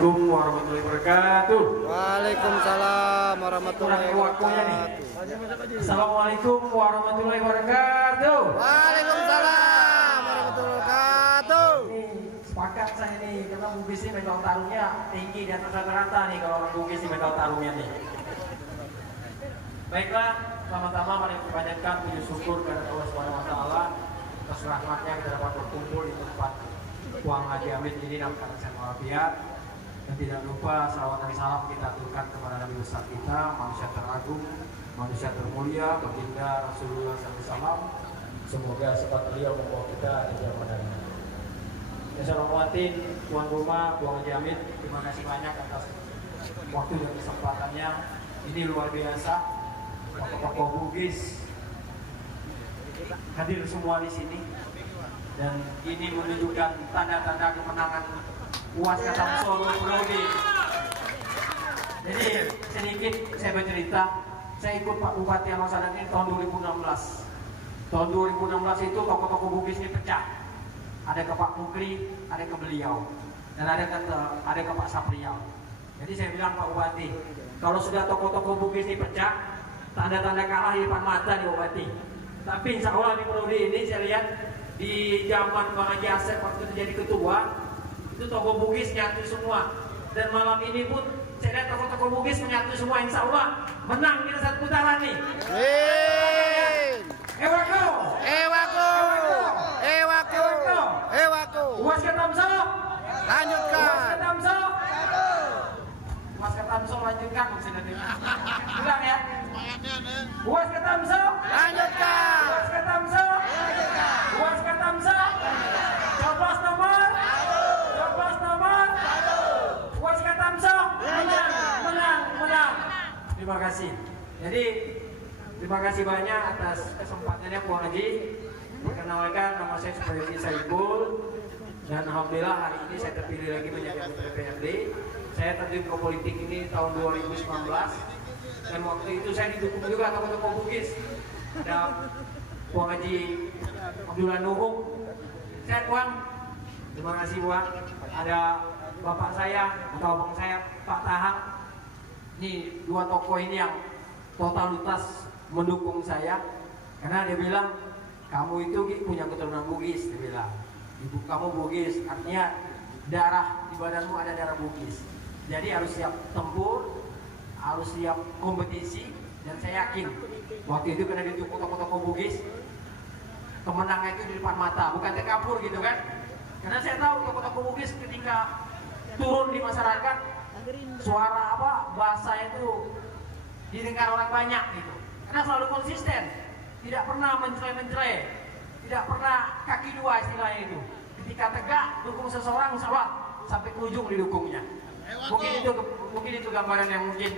Assalamualaikum warahmatullahi wabarakatuh. Waalaikumsalam warahmatullahi wabarakatuh. Assalamualaikum warahmatullahi wabarakatuh. Waalaikumsalam warahmatullahi wabarakatuh. Ini sepakat saya nih, karena Bugis ini mental tarungnya tinggi di atas rata-rata nih kalau orang Bugis ini mental tarungnya nih. Baiklah, pertama-tama mari kita panjatkan puji syukur kepada Allah Subhanahu wa taala atas rahmatnya kita dapat berkumpul di tempat Puang Haji Hamid ini dalam keadaan sehat walafiat. Dan tidak lupa salawat dan salam kita aturkan kepada Nabi besar kita, manusia teragung, manusia termulia, baginda Rasulullah SAW. Semoga sifat beliau membawa kita di zaman ini. Saya hormatin tuan rumah Puang Haji Hamid, terima kasih banyak atas waktu dan kesempatannya. Ini luar biasa. Tokoh-tokoh Bugis hadir semua di sini, dan ini menunjukkan tanda-tanda kemenangan UAS Katamso Prodi. Jadi sedikit saya bercerita, saya ikut Pak Bupati Ahmad Sadat ini tahun 2016. Tahun 2016 itu tokoh-tokoh Bugis ini pecah. Ada ke Pak Mukri, ada ke beliau, dan ada ke Pak Saprial. Jadi saya bilang Pak Bupati, kalau sudah tokoh-tokoh Bugis ini pecah, tanda-tanda kalah di depan mata di Bupati. Tapi insya Allah di Prodi ini saya lihat di zaman Bang Haji Asep waktu itu jadi ketua, itu tokoh Bugis nyatu semua. Dan malam ini pun saya lihat tokoh-tokoh Bugis menyatu semua. Insya Allah menang kita satu putaran nih. Ewako, Ewako, Ewako, Ewako. UAS Katamso, Lanjutkan. UAS Katamso, UAS Katamso lanjutkan maksudnya. Ulang ya. UAS Katamso, Lanjutkan. UAS Katamso, UAS Katamso, coblos nomor, coblos nomor, UAS Katamso, menang. Terima kasih. Jadi terima kasih banyak atas kesempatannya Puang Haji. Perkenalkan, nama saya Supriyadi Saibul, dan alhamdulillah hari ini saya terpilih lagi menjadi anggota DPRD. Saya terjun ke politik ini tahun 2019. Dan waktu itu saya didukung juga tokoh-tokoh Bugis. Ada Puang Haji Abdullah Nuhung. Saya Puang, terima kasih Puang. Ada bapak saya atau abang saya Pak Tahang. Ini dua tokoh ini yang totalitas mendukung saya, karena dia bilang kamu itu punya keturunan Bugis. Dia bilang ibu kamu Bugis, artinya darah di badanmu ada darah Bugis. Jadi harus siap tempur, harus siap kompetisi, dan saya yakin waktu itu karena didukung tokoh-tokoh Bugis, kemenangan itu di depan mata, bukan terkabur gitu kan. Karena saya tahu tokoh-tokoh Bugis ketika turun di masyarakat, suara bahasa itu didengar orang banyak gitu. Karena selalu konsisten, tidak pernah mencerai-mencerai, tidak pernah kaki dua istilahnya itu. Ketika tegak dukung seseorang, insya sampai ke ujung didukungnya. Mungkin itu gambaran yang mungkin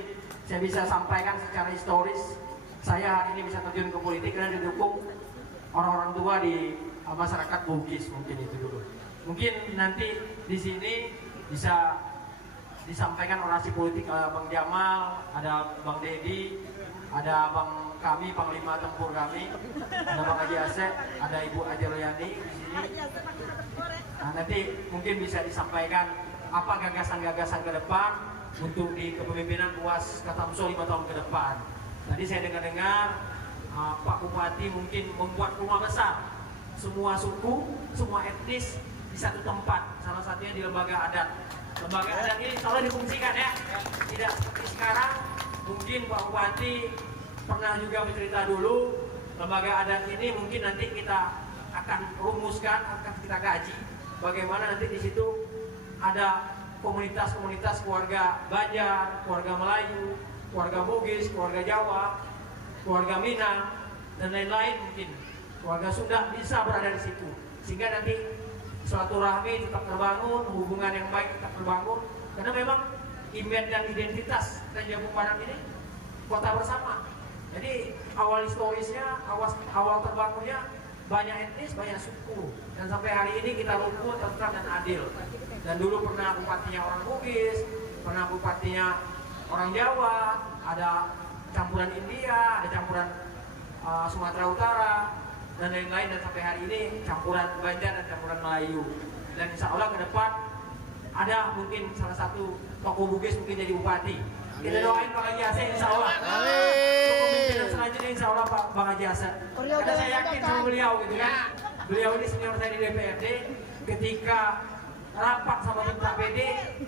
saya bisa sampaikan secara historis. Saya hari ini bisa terjun ke politik karena didukung orang-orang tua di masyarakat Bugis. Mungkin itu dulu. Mungkin nanti di sini bisa disampaikan orasi politik Bang Jamal, ada Bang Dedi, ada Bang kami, Panglima Tempur kami, ada Bang Haji Asep, ada Ibu Haji Royani di sini. Nah, nanti mungkin bisa disampaikan apa gagasan-gagasan ke depan untuk di kepemimpinan UAS Katamso 5 tahun ke depan. Tadi saya dengar-dengar Pak Bupati mungkin membuat rumah besar, semua suku, semua etnis di satu tempat, salah satunya di lembaga adat. Lembaga adat ini insya Allah difungsikan ya, tidak seperti sekarang. Mungkin Pak Bupati pernah juga bercerita dulu, lembaga adat ini mungkin nanti kita akan rumuskan, akan kita kaji bagaimana nanti di situ ada komunitas-komunitas keluarga Banjar, keluarga Melayu, keluarga Bugis, keluarga Jawa, keluarga Minang, dan lain-lain mungkin. Keluarga Sunda bisa berada di situ, sehingga nanti silaturahmi tetap terbangun, hubungan yang baik tetap terbangun, karena memang image dan identitas Tanjung Barat ini kota bersama. Jadi awal historisnya, awal terbangunnya banyak etnis, banyak suku, dan sampai hari ini kita rukun, tentram, dan adil. Dan dulu pernah bupatinya orang Bugis, pernah bupatinya orang Jawa, ada campuran India, ada campuran Sumatera Utara, dan lain-lain, dan sampai hari ini campuran Banjar dan campuran Melayu. Dan insya Allah ke depan ada mungkin salah satu tokoh Bugis mungkin jadi bupati. Kita doain Bang Haji Hasan insya Allah. Untuk pemimpinan selanjutnya insya Allah Bang Haji Hasan. Karena saya yakin sama beliau gitu kan. Beliau ini senior saya di DPRD. Ketika rapat sama tim KPD,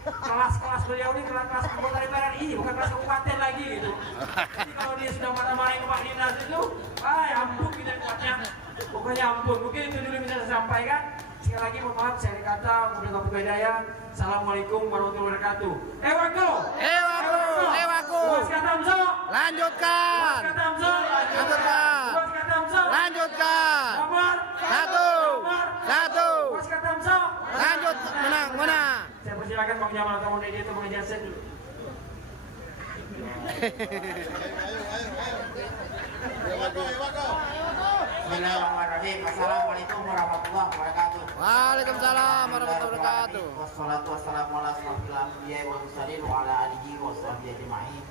kelas-kelas beliau ini kelas anggota DPR RI, bukan kelas kabupaten lagi gitu. Jadi kalau dia sudah marah-marahin Pak Dinas itu, ya ampun kita kuatnya. Pokoknya ampun. Mungkin itu dulu bisa saya sampaikan. Sekali lagi mohon maaf saya dikata Wabillahi taufiq wal hidayah. Assalamualaikum warahmatullahi wabarakatuh. Ewako. Uas Katamso. Lanjutkan. Uas Katamso. Lanjutkan. Uas Katamso. Lanjutkan. Nomor 1. Uas Katamso. Lanjut, menang. Saya persilakan Bang Jamal atau Bang Dedi atau Bang Jasen dulu. Bismillahirrahmanirrahim. Assalamualaikum warahmatullahi wabarakatuh. Waalaikumsalam warahmatullahi wabarakatuh. Wassalatu wassalamu ala asrofil anbiya'i wal mursalin wa ala alihi wa sahbihi ajma'in.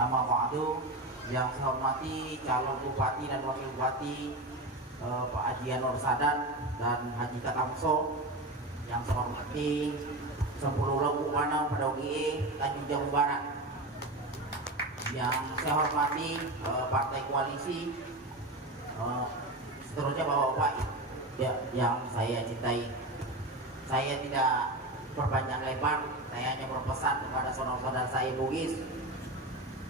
Amma ba'du. Yang saya hormati calon bupati dan wakil bupati Pak Haji Anwar Sadat dan Haji Katamso. Yang saya hormati 10 Lombok Mana pada UGE Tanjung Jabung Barat. Yang saya hormati partai koalisi, seterusnya bapak-bapak ya, yang saya cintai. Saya tidak berpanjang lebar, saya hanya berpesan kepada saudara-saudara saya Bugis.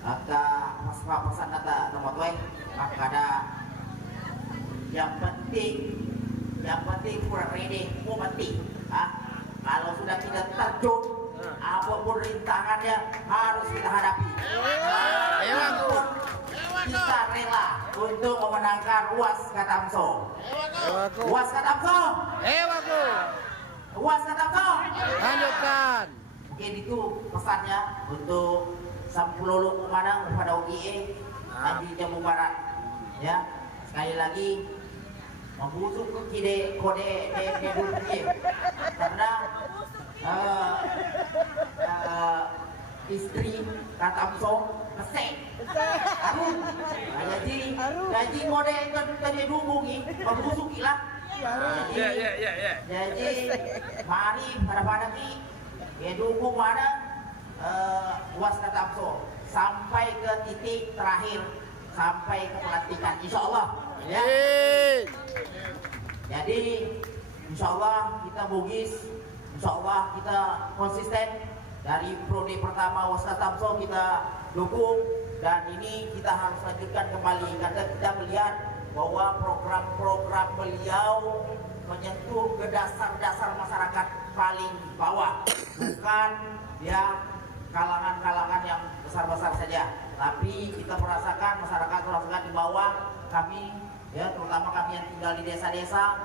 Maka pesan kata nomor tuai, maka ada yang penting kurang ready, mau penting. Kalau sudah tidak terjun, apapun rintangannya harus kita hadapi. Kita rela untuk memenangkan Uas Katamso. Uas Katamso. Uas Katamso. Lanjutkan. Mungkin itu pesannya untuk Sampulolo Pemadang kepada UGE Tanjung Jabung Barat. Ya, sekali lagi membusuk ke kode karena istri Katamso kesek. Jadi kode itu tadi dihubungi, membusuk lah. Jadi mari pada ki ya dukung mana Uas Katamso sampai ke titik terakhir, sampai ke pelantikan insya Allah. Ya. Jadi insya Allah kita Bugis, insya Allah kita konsisten. Dari prodi pertama Uas Katamso kita dukung, dan ini kita harus lanjutkan kembali karena kita melihat bahwa program-program beliau menyentuh ke dasar-dasar masyarakat paling bawah, bukan ya kalangan-kalangan yang besar-besar saja, tapi kita merasakan masyarakat di bawah. Kami ya, terutama kami yang tinggal di desa-desa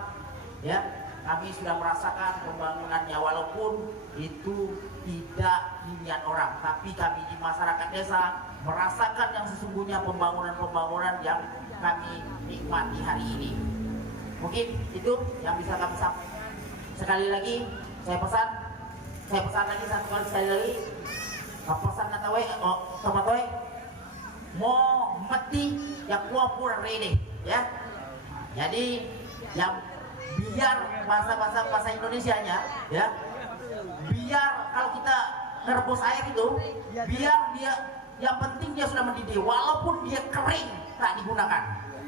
ya, kami sudah merasakan pembangunannya, walaupun itu tidak dilihat orang, tapi kami di masyarakat desa merasakan yang sesungguhnya pembangunan-pembangunan yang kami nikmati hari ini. Mungkin itu yang bisa kami sampaikan. Sekali lagi saya pesan lagi sekali lagi, pesan natawe tomatoe mau mati yang kuapur ini ya. Jadi yang biar bahasa Indonesianya ya, biar kalau kita ngerebus air itu, biar dia yang penting dia sudah mendidih, walaupun dia kering tak digunakan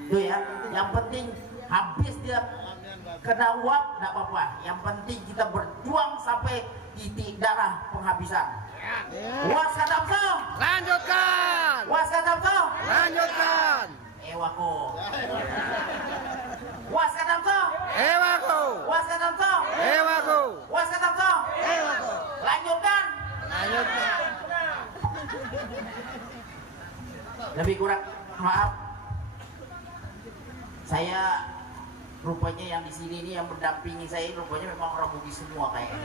itu ya. Yang penting habis dia kena uap tidak apa-apa, yang penting kita berjuang sampai titik darah penghabisan. Uas Katamso. Lanjutkan. Uas Katamso. Lanjutkan. Ewako. Uas Katamso. Uas Katamso. Uas Katamso. Lanjutkan. Lebih kurang maaf, saya rupanya yang di sini ini yang mendampingi saya rupanya memang orang Bugis semua kayaknya.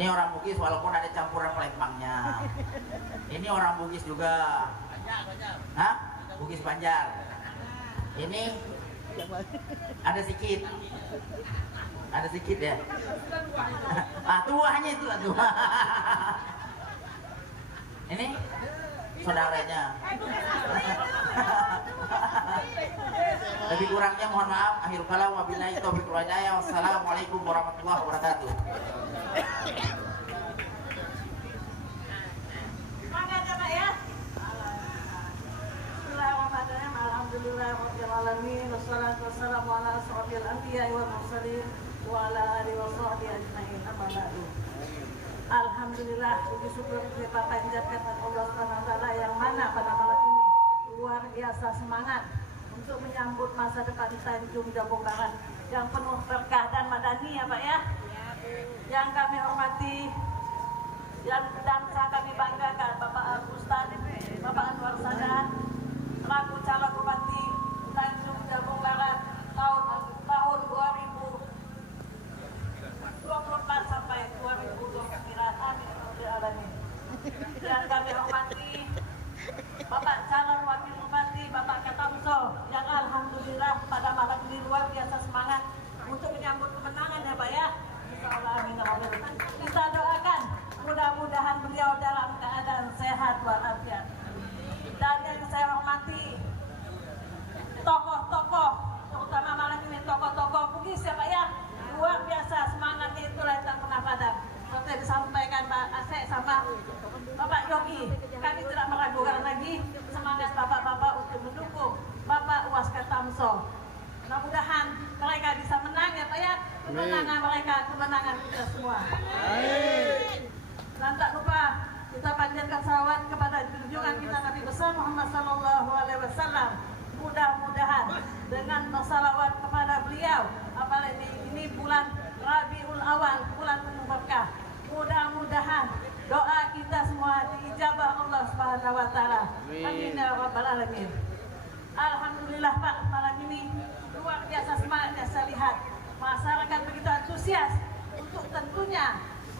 Ini orang Bugis walaupun ada campuran Palembangnya. Ini orang Bugis juga. Hah? Bugis Banjar. Ini ada sedikit. Ada sedikit ya. Tuanya itu tua. Ini saudaranya. Lebih kurangnya mohon maaf. Akhirul kalam wabillahi taufiq wal hidayah. Wassalamualaikum warahmatullahi wabarakatuh. Semangat ya Pak ya. Bismillahirrahmanirrahim. Alhamdulillahirabbil alamin. Wassalatu wassalamu ala asyrofil anbiya'i wal mursalin wa ala alihi wa sahbihi ajmain. Amma ba'du. Alhamdulillah, puji syukur kita panjatkan Allah Subhanahu wa taala yang mana pada malam ini luar biasa semangat untuk menyambut masa depan Tanjung Jabung Barat yang penuh berkah dan madani ya Pak ya. Yang kami hormati dan sangat kami banggakan Bapak Al-Ustaz, Bapak Anwar Sadat, selaku calon bupati Tanjung Jabung Barat tahun 2024 sampai 2029. Amin. Dan kami hormati Bapak calon wakil bupati Bapak Ketamso yang alhamdulillah pada malam ini luar biasa semangat untuk menyambut kemenangan ya Pak ya. Insyaallah amin. Kita doakan mudah-mudahan beliau dalam keadaan sehat walafiat. Dan yang saya hormati tokoh-tokoh, terutama malam ini tokoh-tokoh Bugis ya Pak ya, luar biasa semangatnya itulah yang tak pernah padam. Seperti disampaikan Pak Asep sama Bapak Yogi, kami tidak meragukan lagi semangat bapak-bapak untuk mendukung Bapak Uwas Ketamso. Mudah-mudahan mereka bisa menang ya Pak ya, kemenangan mereka, kemenangan kita semua. Dan tak lupa kita panjatkan salawat kepada junjungan kita Nabi besar Muhammad Sallallahu Alaihi Wasallam. Mudah-mudahan dengan bersalawat kepada beliau, apalagi ini bulan Rabiul Awal, bulan penuh berkah. Mudah-mudahan doa kita semua diijabah Allah Subhanahu wa taala. Amin ya rabbal alamin. Alhamdulillah Pak, malam ini luar biasa semangatnya saya lihat. Masyarakat begitu antusias untuk tentunya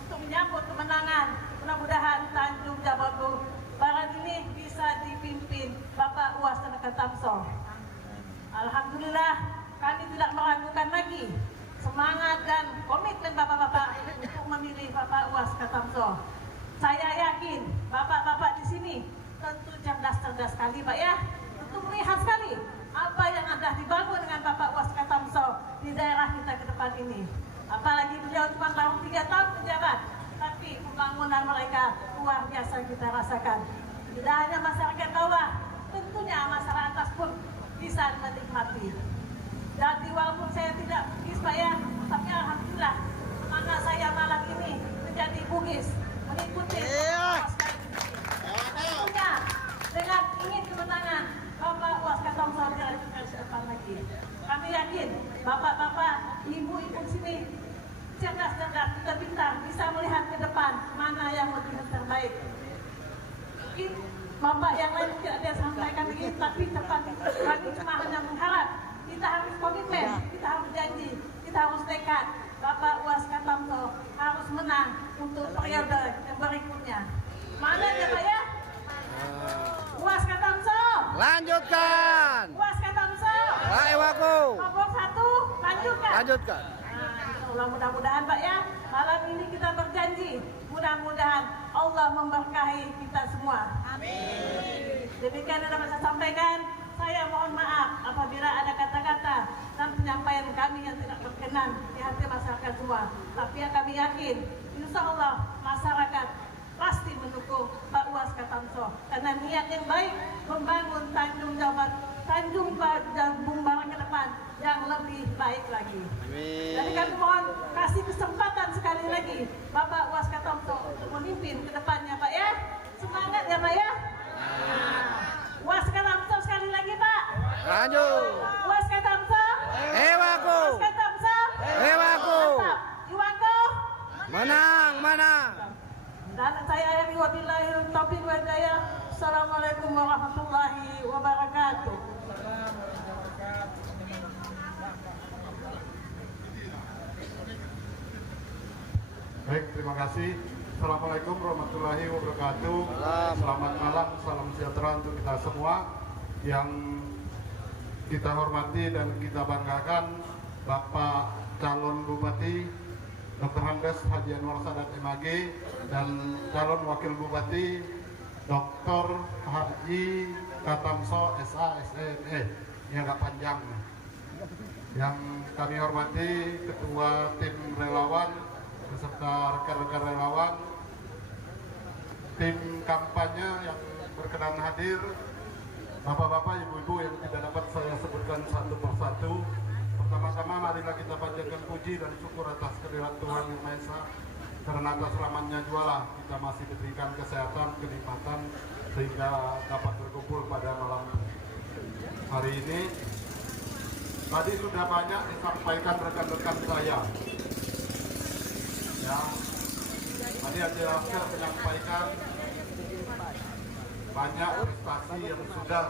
untuk menyambut kemenangan. Mudah-mudahan Tanjung Jabung Barat ini bisa dipimpin Bapak Uwas Ketamso. Alhamdulillah, kami tidak meragukan lagi semangat dan komitmen bapak-bapak untuk memilih Bapak Uwas Ketamso. Saya yakin bapak-bapak di sini tentu cerdas-cerdas sekali Pak ya, tentu melihat sekali apa yang ada dibangun dengan Bapak Uwas Ketamso di daerah kita ke depan ini. Apalagi beliau cuma baru 3 tahun menjabat, tapi pembangunan mereka luar biasa kita rasakan. Tidak hanya masyarakat bawah, tentunya masyarakat atas pun bisa menikmati. Jadi walaupun saya tidak Bugis Pak ya, tapi alhamdulillah semangat saya malam ini menjadi Bugis, mengikuti tentunya dengan ingin kemenangan Bapak Uwas Ketamso dilanjutkan ke depan lagi. Kami yakin bapak-bapak, ibu-ibu sini cerdas-cerdas, pintar-pintar, bisa melihat ke depan mana yang lebih terbaik. Mungkin bapak yang lain tidak ada sampaikan begini, tapi tepat kami cuma hanya mengharap kita harus komitmen, kita harus janji, kita harus tekad. Bapak Uwas Ketamso harus menang untuk periode yang berikutnya. Mana ya Pak ya? Uwas Ketamso. Lanjutkan. Uwas Ketamso. Ewaku. Nomor 1, lanjutkan. Lanjutkan. Nah, mudah-mudahan Pak ya, malam ini kita berjanji, mudah-mudahan Allah memberkahi kita semua. Amin. Demikian yang dapat saya sampaikan. Saya mohon maaf apabila ada kata-kata dan penyampaian kami yang tidak berkenan di hati masyarakat semua. Tapi yang kami yakin, insya Allah masyarakat pasti mendukung Pak Uwas Ketamso karena niat yang baik membangun Tanjung Jabung Barat ke depan yang lebih baik lagi. Amin. Jadi kami mohon kasih kesempatan sekali lagi Bapak Uwas Ketamso untuk memimpin ke depannya Pak ya. Semangat ya Pak ya. Uwas Ketamso sekali lagi Pak. Lanjut. Uwas Ketamso. Ewaku. Uwas Ketamso. Ewaku. Mantap. Iwako. Menang, menang. Dan saya akhiri wabillahi taufiq wal hidayah. Assalamualaikum warahmatullahi wabarakatuh. Baik, terima kasih. Assalamualaikum warahmatullahi wabarakatuh. Selamat malam, salam sejahtera untuk kita semua. Yang kita hormati dan kita banggakan Bapak calon Bupati Dr. Handes Haji Anwar Sadat MAG dan calon Wakil Bupati Dr. Haji Ketamso SASNE yang agak panjang. Yang kami hormati Ketua Tim Relawan beserta rekan-rekan relawan, tim kampanye yang berkenan hadir, bapak-bapak, ibu-ibu yang tidak dapat saya sebutkan satu persatu. Pertama-tama marilah kita panjatkan puji dan syukur atas kehadirat Tuhan Yang Maha Esa, karena atas rahmat-Nya jualah kita masih diberikan kesehatan, kenikmatan sehingga dapat berkumpul pada malam hari ini. Tadi sudah banyak disampaikan rekan-rekan saya. Ya, tadi Haji Rasyid menyampaikan banyak prestasi yang sudah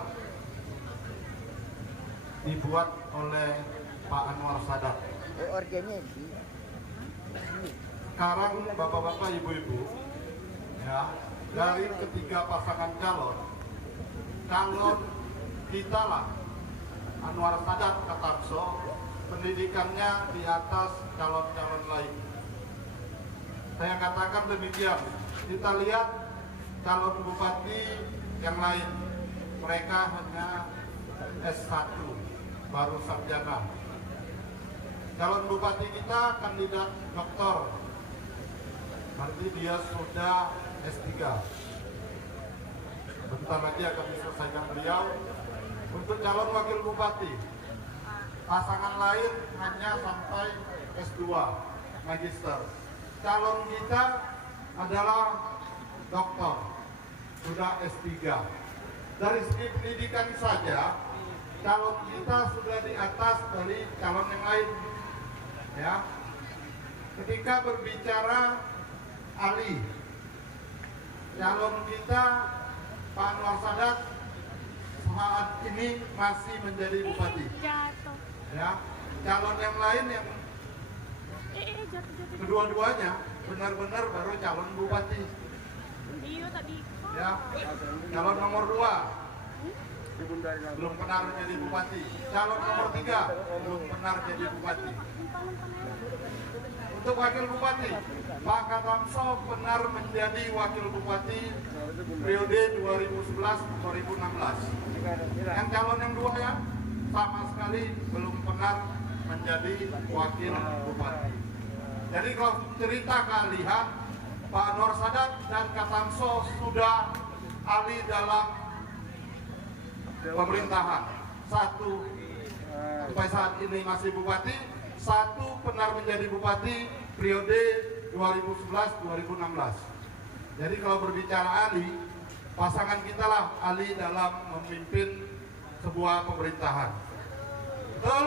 dibuat oleh Pak Anwar Sadat. Sekarang bapak-bapak, ibu-ibu, ya, dari ketiga pasangan calon kita lah Anwar Sadat Katamso, pendidikannya di atas calon-calon lain. Saya katakan demikian. Kita lihat calon bupati yang lain, mereka hanya S1, baru sarjana. Calon bupati kita kandidat doktor, berarti dia sudah S3. Bentar lagi akan diselesaikan beliau. Untuk calon wakil bupati, pasangan lain hanya sampai S2, magister. Calon kita adalah doktor, sudah S3. Dari segi pendidikan saja, calon kita sudah di atas dari calon yang lain. Ya, ketika berbicara ahli, calon kita Pak Anwar Sadat saat ini masih menjadi bupati. Ya, calon yang lain yang kedua-duanya benar-benar baru calon bupati. Ya, calon nomor 2 belum pernah menjadi bupati. Calon nomor 3 belum pernah jadi bupati. Untuk wakil bupati, Pak Katamso benar menjadi wakil bupati periode 2011-2016. Yang calon yang 2 ya, sama sekali belum pernah menjadi wakil bupati. Jadi kalau cerita kalian, Pak Anwar Sadat dan Katamso sudah ahli dalam pemerintahan. Satu sampai saat ini masih bupati, satu pernah menjadi bupati periode 2011-2016. Jadi kalau berbicara ahli, pasangan kita lah ahli dalam memimpin sebuah pemerintahan. Betul?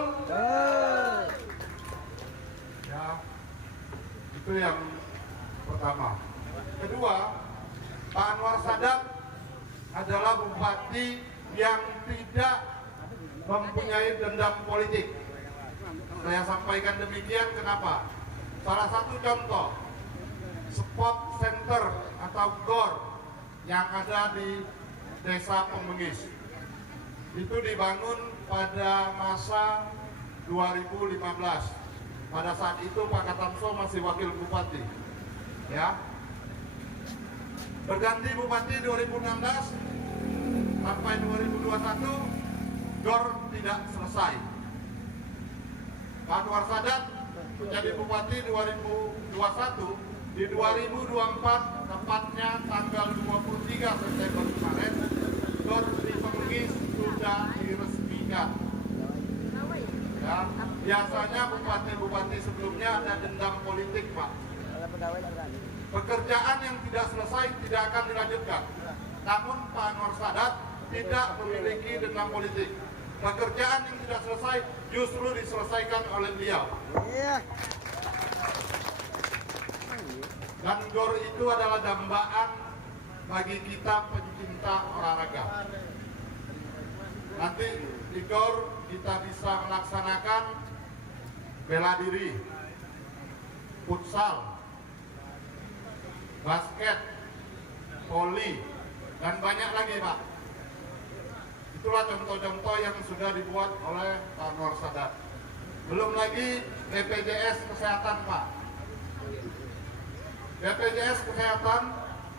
Ya, itu yang pertama. Kedua, Pak Anwar Sadat adalah bupati yang tidak mempunyai dendam politik. Saya sampaikan demikian kenapa? Salah satu contoh, spot center atau GOR yang ada di Desa Pembengis itu dibangun pada masa 2015. Pada saat itu Pak Katamso masih wakil bupati. Ya, berganti bupati 2016 sampai 2021, GOR tidak selesai. Pak Anwar Sadat menjadi bupati 2021, di 2024 tepatnya tanggal 23 September kemarin, GOR di Pembengis sudah diresmikan. Ya, biasanya bupati-bupati sebelumnya ada dendam politik, Pak. Pekerjaan yang tidak selesai tidak akan dilanjutkan. Namun Pak Anwar Sadat tidak memiliki dendam politik. Pekerjaan yang tidak selesai justru diselesaikan oleh beliau. Dan GOR itu adalah dambaan bagi kita pencinta olahraga. Nanti di GOR kita bisa melaksanakan bela diri, futsal, basket, voli, dan banyak lagi, Pak. Itulah contoh-contoh yang sudah dibuat oleh Pak Anwar Sadat. Belum lagi BPJS Kesehatan, Pak. BPJS Kesehatan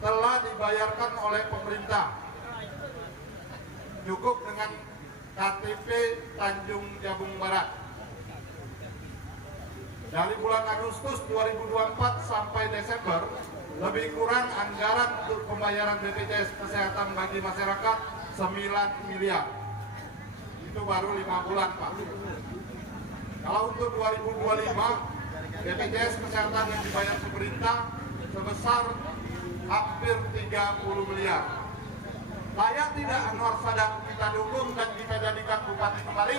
telah dibayarkan oleh pemerintah. Cukup dengan KTP Tanjung Jabung Barat. Dari bulan Agustus 2024 sampai Desember, lebih kurang anggaran untuk pembayaran BPJS Kesehatan bagi masyarakat 9 miliar. Itu baru 5 bulan, Pak. Kalau untuk 2025, BPJS Kesehatan yang dibayar pemerintah sebesar hampir 30 miliar. Layak tidak Anwar Sadat kita dukung dan kita jadikan bupati kembali?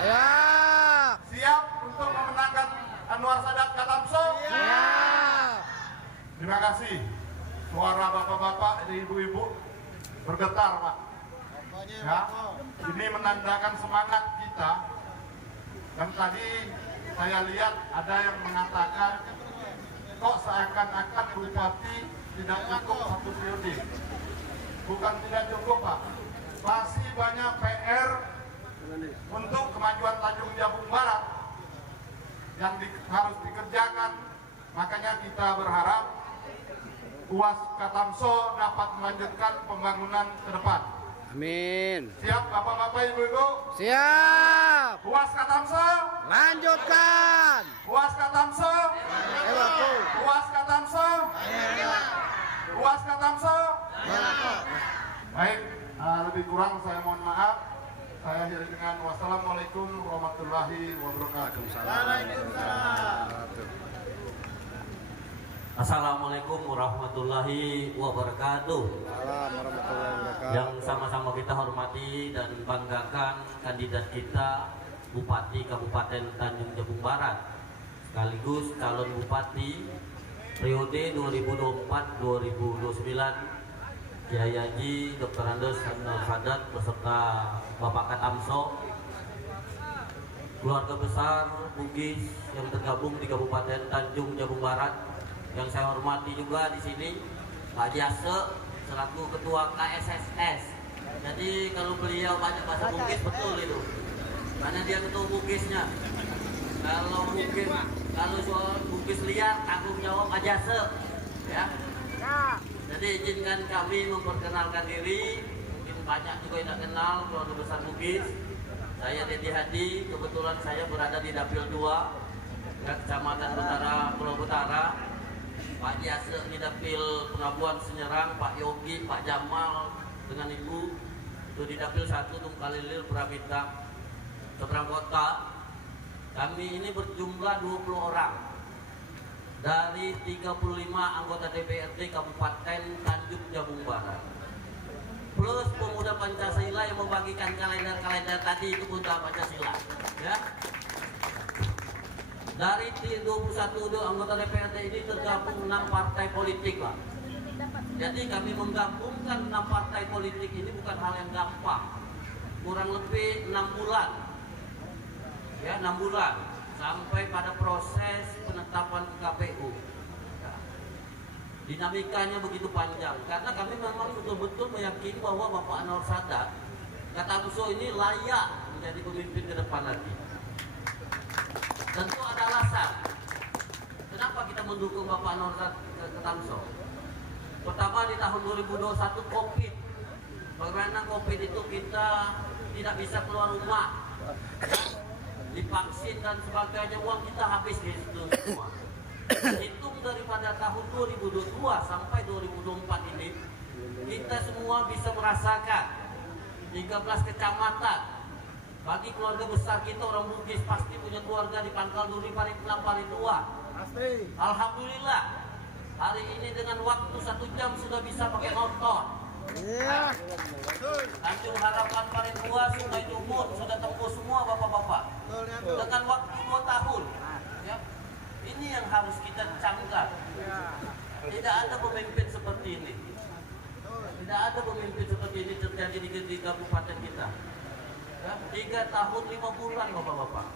Siap. Siap untuk memenangkan Anwar Sadat Katamso? Siap. Terima kasih. Suara bapak-bapak dan ibu-ibu bergetar, Pak. Ya, ini menandakan semangat kita. Dan tadi saya lihat ada yang mengatakan kok seakan-akan bupati tidak cukup satu periode. Bukan tidak cukup, Pak. Masih banyak PR untuk kemajuan Tanjung Jabung Barat yang harus dikerjakan. Makanya kita berharap UAS Katamso dapat melanjutkan pembangunan ke depan. Amin. Siap Bapak-bapak Ibu-ibu? Siap. UAS Katamso? Lanjutkan. UAS Katamso? Ewaku. UAS Katamso? UAS Katamso? Baik, lebih kurang saya mohon maaf. Saya akhiri dengan wassalamualaikum warahmatullahi wabarakatuh. Assalamualaikum warahmatullahi wabarakatuh. Salam warahmatullahi wabarakatuh. Yang sama-sama kita hormati dan banggakan kandidat kita Bupati Kabupaten Tanjung Jabung Barat sekaligus calon Bupati periode 2024-2029 Kiai Haji Dr. Andes Anwar Sadat beserta Bapak Katamso, keluarga besar Bugis yang tergabung di Kabupaten Tanjung Jabung Barat. Yang saya hormati juga di sini Pak Jase selaku Ketua KSSS. Jadi kalau beliau banyak bahasa Bugis betul itu, karena dia ketua Bugisnya. Kalau soal Bugis liar tanggung jawab Pak Jase, ya. Jadi izinkan kami memperkenalkan diri. Mungkin banyak juga yang tidak kenal keluarga besar Bugis. Saya Dedi Hadi, kebetulan saya berada di Dapil 2, Kecamatan Utara, Pulau Utara. Pak Jase di Dapil Pengabuan Senyerang, Pak Yogi, Pak Jamal dengan Ibu itu di Dapil 1 Tungkalilir Pramita Seberang Kota. Kami ini berjumlah 20 orang dari 35 anggota DPRD Kabupaten Tanjung Jabung Barat plus pemuda Pancasila yang membagikan kalender-kalender tadi itu pemuda Pancasila, ya. Dari 21 anggota DPRD ini tergabung 6 partai politik, Pak. Jadi kami menggabungkan 6 partai politik ini bukan hal yang gampang. Kurang lebih 6 bulan. Ya, 6 bulan sampai pada proses penetapan KPU. Ya. Dinamikanya begitu panjang karena kami memang betul-betul meyakini bahwa Bapak Anwar Sadat Katamso ini layak menjadi pemimpin ke depan lagi. Tentu ada alasan kenapa kita mendukung Bapak Anwar Sadat Katamso. Pertama, di tahun 2021 COVID. Bagaimana COVID itu kita tidak bisa keluar rumah, divaksin dan sebagainya, uang kita habis di situ semua. Hitung daripada tahun 2022 sampai 2024 ini, kita semua bisa merasakan 13 kecamatan. Bagi keluarga besar kita orang Bugis pasti punya keluarga di Pangkal Duri, Paripurna, Paritua. Alhamdulillah hari ini dengan waktu 1 jam sudah bisa pakai motor. Tanjung Harapan, Paritua, Sungai Dumur sudah tembus semua bapak-bapak. Dengan waktu 2 tahun. Ya. Ini yang harus kita camkan. Tidak ada pemimpin seperti ini. Tidak ada pemimpin seperti ini terjadi di kabupaten kita. Ya, 3 tahun 5 bulan bapak-bapak.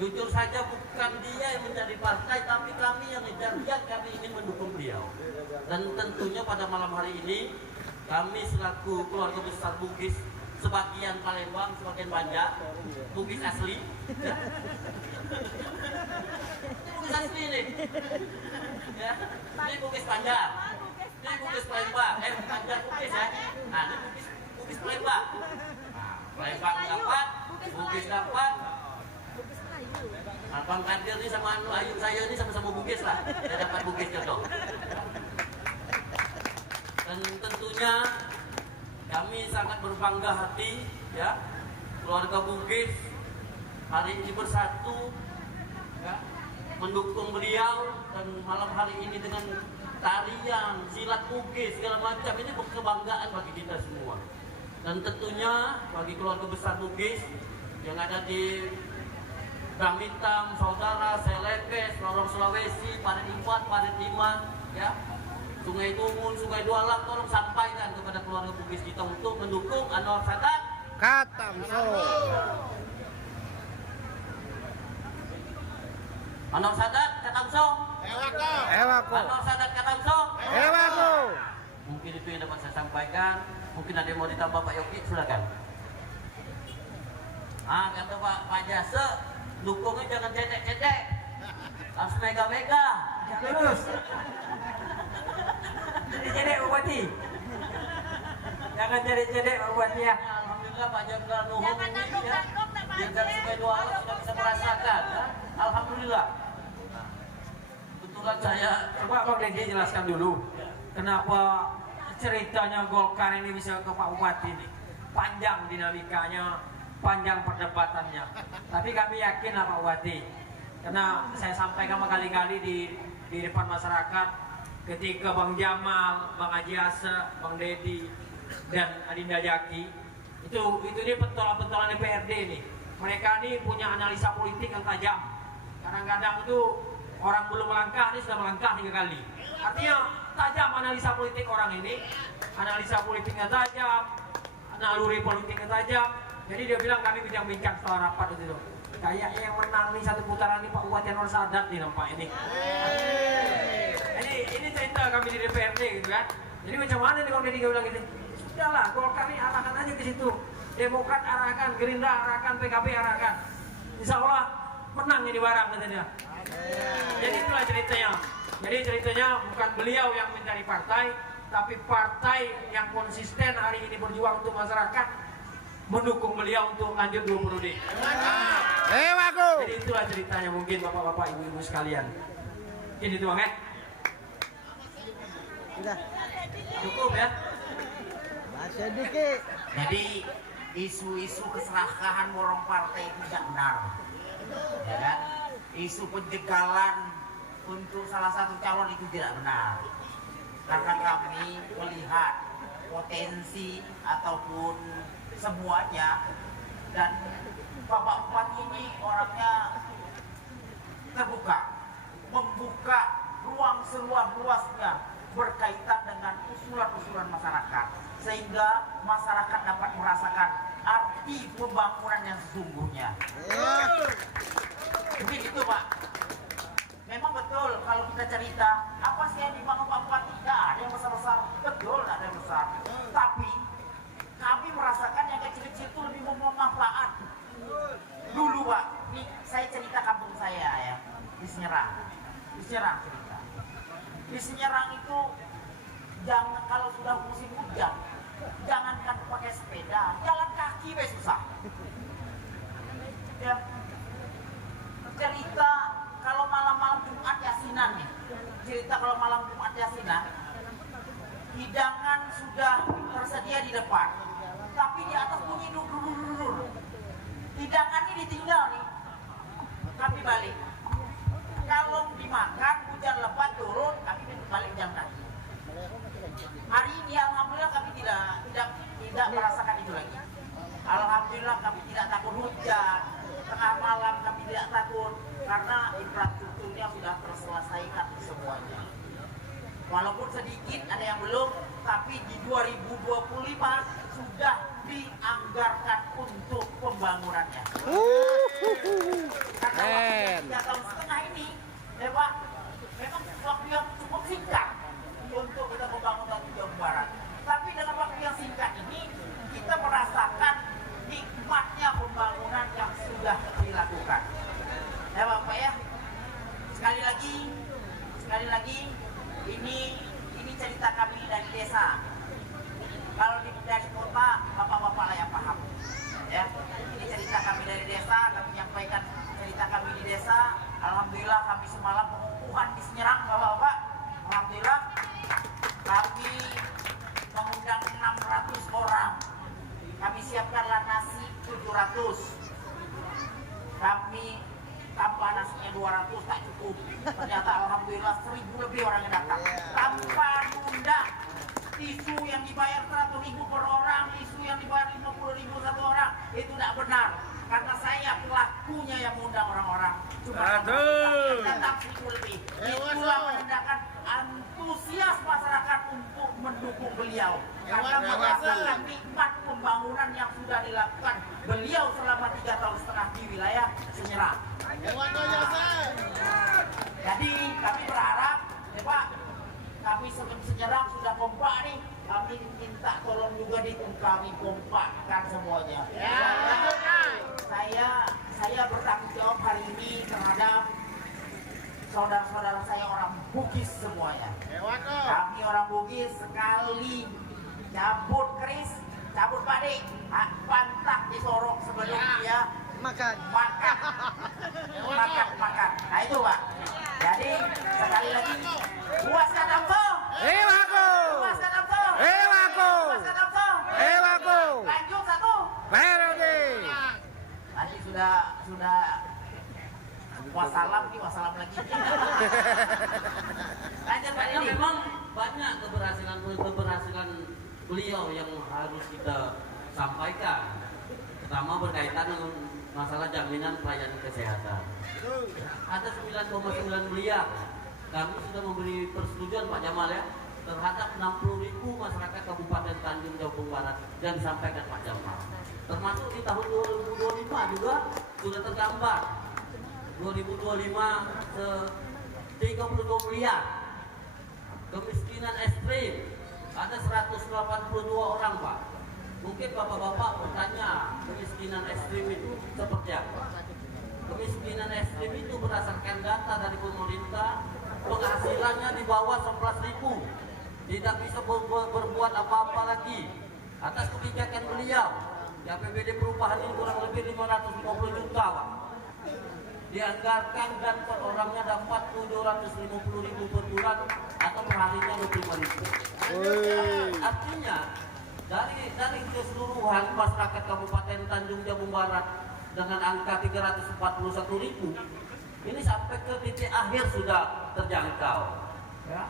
Jujur saja bukan dia yang mencari partai, tapi kami yang mencari dia, kami ingin mendukung beliau. Dan tentunya pada malam hari ini kami selaku keluarga besar Bugis, sebagian Palembang, sebagian Banja, Bugis asli. Ya. Bugis asli nih. Ya. Ini Bugis Banja. Ini Bugis Palembang. Banja Bugis ya. Nah, ini Bugis Palembang. Nah, Palembang dapat, Bugis dapat. Abang Kadir ini sama Ayu saya ini sama-sama Bugis lah. Saya dapat Bugis jodoh. Dan tentunya kami sangat berbangga hati ya, keluarga Bugis hari ini bersatu ya, mendukung beliau, dan malam hari ini dengan tarian, silat Bugis segala macam ini kebanggaan bagi kita semua. Dan tentunya bagi keluarga besar Bugis yang ada di Gamitang, Saudara, Selepes, Lorong Sulawesi, Parit 4, Parit 5 ya, Sungai Tumun, Sungai Dualang, tolong sampaikan kepada keluarga Bugis kita untuk mendukung Anwar Sadat Katamso. Anwar Sadat Katamso. Ewako. Anwar Sadat Katamso. Ewako. Mungkin itu yang dapat saya sampaikan. Mungkin ada yang mau ditambah Pak Yogi, silakan. Kata Pak Jase, dukungnya jangan cedek-cedek, harus mega-mega. Terus. Cedek Bupati. Jangan cedek-cedek Bupati ya. Alhamdulillah Pak Jenderal Nuhun ini ya, di Sungai Dualang sudah bisa merasakan. Ya. Alhamdulillah. Kebetulan saya Coba Bang Deddy jelaskan dulu kenapa ceritanya Golkar ini bisa ke Pak Bupati ini. Panjang dinamikanya, panjang perdebatannya. Tapi kami yakin lah Pak Bupati, karena saya sampaikan berkali-kali di depan masyarakat ketika Bang Jamal, Bang Haji Asa, Bang Deddy dan Adinda Jaki itu dia pentolan-pentolan DPRD ini. Mereka ini punya analisa politik yang tajam. Kadang-kadang itu orang belum melangkah, ini sudah melangkah 3 kali. Artinya tajam analisa politik orang ini, analisa politiknya tajam, naluri politiknya tajam. Jadi dia bilang kami bincang-bincang setelah rapat itu. Kayaknya yang menang nih 1 putaran nih Pak Bupati Anwar Sadat nih nampak ini. Ini cerita kami di DPRD gitu kan. Jadi macam mana nih Bang Deddy bilang gitu. Sudahlah, Golkar nih arahkan aja ke situ. Demokrat arahkan, Gerindra arahkan, PKB arahkan. Insya Allah menang ini barang katanya. Jadi itulah ceritanya. Jadi ceritanya bukan beliau yang mencari partai, tapi partai yang konsisten hari ini berjuang untuk masyarakat, mendukung beliau untuk lanjut 2 periode. Ewako. Jadi itulah ceritanya mungkin bapak-bapak, ibu-ibu sekalian. Mungkin itu Bang ya. Sudah. Cukup ya. Masih dikit. Jadi isu-isu keserakahan borong partai itu tidak benar, ya kan? Isu penjegalan untuk salah satu calon itu tidak benar, karena kami melihat potensi ataupun semuanya, dan Bapak Bupati ini orangnya terbuka, membuka ruang seluas-luasnya berkaitan dengan usulan-usulan masyarakat, sehingga masyarakat dapat merasakan arti pembangunan yang sesungguhnya. Mungkin itu Pak. Memang betul kalau kita cerita apa sih yang dibangun Pak Bupati, tidak ada yang besar-besar, betul tidak ada yang besar. Tapi kami merasakan yang kecil-kecil itu lebih bermanfaat. Dulu Pak, nih saya cerita kampung saya ya, di Senyerang cerita. Di Senyerang itu jangan, kalau sudah musim hujan, jangankan pakai sepeda, jalan kaki be susah. Ya. Cerita kalau malam-malam Jumat Yasinan nih, cerita kalau malam Jumat Yasinan, hidangan sudah tersedia di depan, tapi di atas bunyi dur. Hidangan ini ditinggal nih, kami balik. Kalau dimakan hujan lebat turun, kami balik jalan kaki. Hari ini alhamdulillah kami tidak merasakan itu lagi. Alhamdulillah kami tidak takut hujan, tengah malam kami tidak takut, karena infrastrukturnya sudah terselesaikan semuanya. Walaupun sedikit ada yang belum, tapi di 2025 sudah dianggarkan untuk pembangunannya. Karena waktu 3 tahun setengah ini, ya Pak, memang waktu yang cukup singkat untuk kita membangun Tanjung Jabung Barat. Tapi dengan waktu yang singkat ini, kita merasakan nikmatnya pembangunan yang sudah dilakukan. Ya Bapak ya, sekali lagi, ini cerita kami dari desa. Kalau dari kota, bapak-bapak lah yang paham. Ya, ini cerita kami dari desa, kami menyampaikan cerita kami di desa. 700. Kami tanpa nasinya 200 tak cukup. Ternyata alhamdulillah 1000 lebih orang yang datang. Tanpa nunda. Isu yang dibayar 100.000 per orang, isu yang dibayar 50.000 satu orang, itu tidak benar. Karena saya pelakunya yang mengundang orang-orang. Cuma datang 1000 lebih. Itulah menandakan antusias masyarakat untuk mendukung beliau. Karena merasakan nikmat pembangunan yang sudah dilakukan beliau selama 3,5 tahun di wilayah Senyerang. Jadi kami berharap, ya Pak, kami Senyerang sudah kompak nih. Kami minta tolong juga dukung kami kompakkan semuanya. Saya bertanggung jawab hari ini terhadap saudara-saudara saya orang Bugis semuanya. Kami orang Bugis sekali cabut keris, cabut badik, pantak disorok sebelum dia makan. Nah itu Pak. Jadi sekali lagi puaskan Damsong. Puaskan Damsong. Lanjut satu. Tadi sudah wassalam lagi. Lanjut Pak Karena ini. memang banyak keberhasilan beliau yang harus kita sampaikan. Pertama berkaitan dengan masalah jaminan pelayanan kesehatan. Ada 9,9 miliar. Kami sudah memberi persetujuan Pak Jamal ya terhadap 60.000 masyarakat Kabupaten Tanjung Jabung Barat yang disampaikan Pak Jamal. Termasuk di tahun 2025 juga sudah tergambar 2025 32 miliar. Kemiskinan ekstrim ada 182 orang Pak. Mungkin bapak-bapak bertanya kemiskinan ekstrim itu seperti apa? Kemiskinan ekstrim itu berdasarkan data dari pemerintah, penghasilannya di bawah 11.000, tidak bisa berbuat apa-apa lagi. Atas kebijakan beliau, di APBD perubahan ini kurang lebih 550 juta Pak. Dianggarkan dan per orangnya dapat 750.000 per bulan atau perharinya 25.000. Artinya dari keseluruhan masyarakat Kabupaten Tanjung Jabung Barat dengan angka 341.000 ini sampai ke titik akhir sudah terjangkau ya.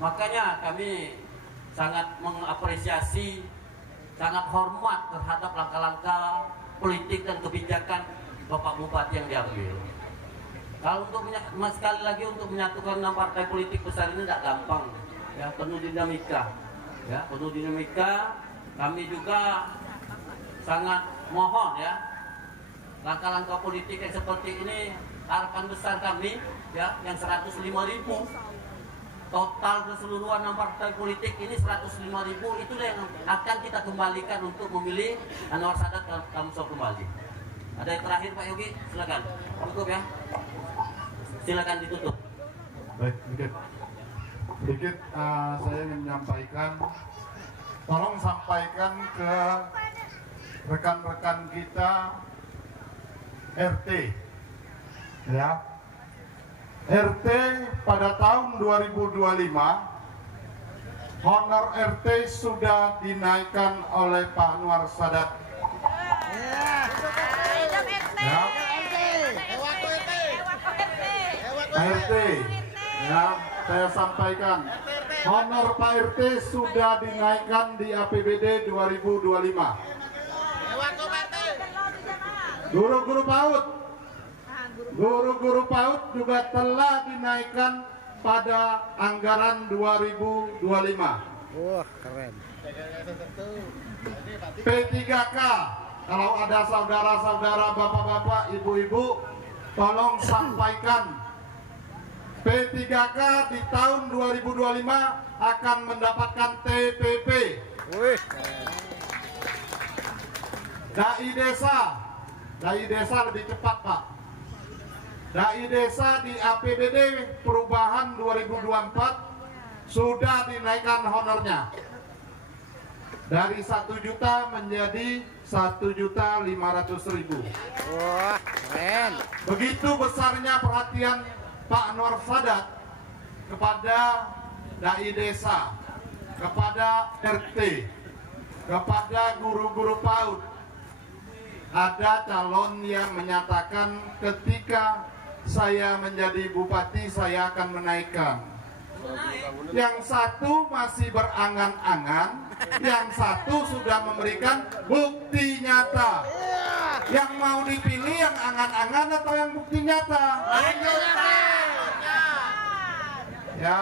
Makanya kami sangat mengapresiasi, sangat hormat terhadap langkah-langkah politik dan kebijakan Bapak Bupati yang diambil. Kalau sekali lagi untuk menyatukan 6 partai politik besar ini tidak gampang ya, penuh dinamika. Ya, penuh dinamika. Kami juga sangat mohon ya, langkah-langkah politik yang seperti ini, harapan besar kami ya, yang 105.000 total keseluruhan 6 partai politik ini 105.000 itulah yang akan kita kembalikan untuk memilih Anwar Sadat Damsong kembali. Ada yang terakhir Pak Yogi, silakan. Cukup ya. Silakan ditutup. Baik, sedikit saya ingin menyampaikan, tolong sampaikan ke rekan-rekan kita RT ya. RT pada tahun 2025 honor RT sudah dinaikkan oleh Pak Anwar Sadat ya. RT ya, saya sampaikan honor Pak RT sudah dinaikkan di APBD 2025. Guru-guru PAUD juga telah dinaikkan pada anggaran 2025. Wah, keren. P3K, kalau ada saudara-saudara, bapak-bapak, ibu-ibu, tolong sampaikan P3K di tahun 2025 akan mendapatkan TPP. Wih. Dai desa lebih cepat Pak. Dai desa di APBD perubahan 2024 sudah dinaikkan honornya dari 1 juta menjadi 1.500.000. Wah, keren. Begitu besarnya perhatian Pak Anwar Sadat kepada dai desa, kepada RT, kepada guru-guru PAUD, ada calon yang menyatakan ketika saya menjadi bupati saya akan menaikkan. Yang satu masih berangan-angan, yang satu sudah memberikan bukti nyata. Yang mau dipilih yang angan-angan atau yang bukti nyata? Ya.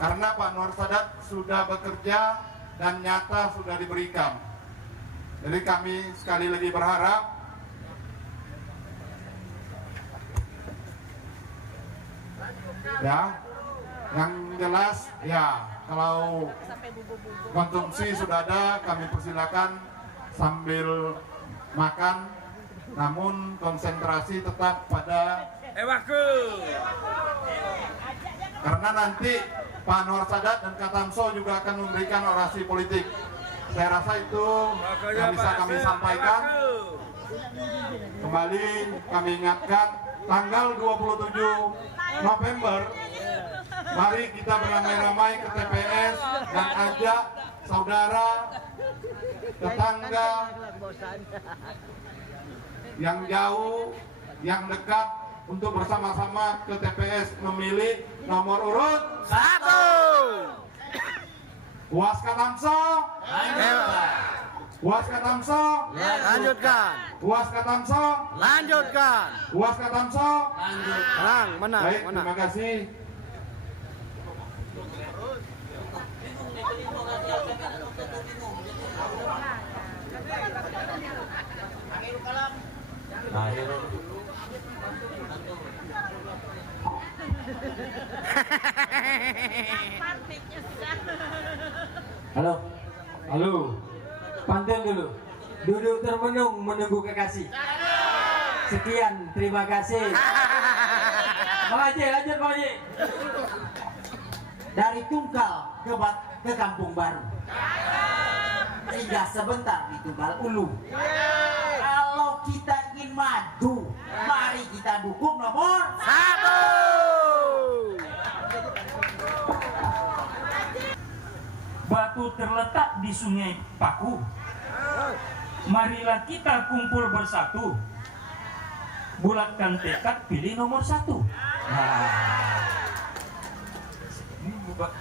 Karena Pak Nur Sadat sudah bekerja dan nyata sudah diberikan. Jadi kami sekali lagi berharap ya, yang jelas ya, kalau konsumsi sudah ada, kami persilakan sambil makan, namun konsentrasi tetap pada karena nanti Pak Nur Sadat dan Katamso juga akan memberikan orasi politik. Saya rasa itu yang bisa kami sampaikan. Kembali kami ingatkan tanggal 27 November, mari kita beramai-ramai ke TPS dan ajak saudara, tetangga yang jauh, yang dekat untuk bersama-sama ke TPS memilih nomor urut 1. Puas Katamso? Puas Katamso? Lanjutkan. Puas Katamso? Lanjutkan. Puas Katamso? Menang. Baik, terima kasih. Halo, pantun dulu. Duduk termenung menunggu kekasih. Sekian, terima kasih. Bang Haji, lanjut Bang Haji. Dari Tungkal ke Kampung Baru. Singgah sebentar di Tunggal Ulu. Kalau kita ingin maju, mari kita dukung nomor 1. Batu terletak di Sungai Paku. Marilah kita kumpul bersatu. Bulatkan tekad, pilih nomor 1.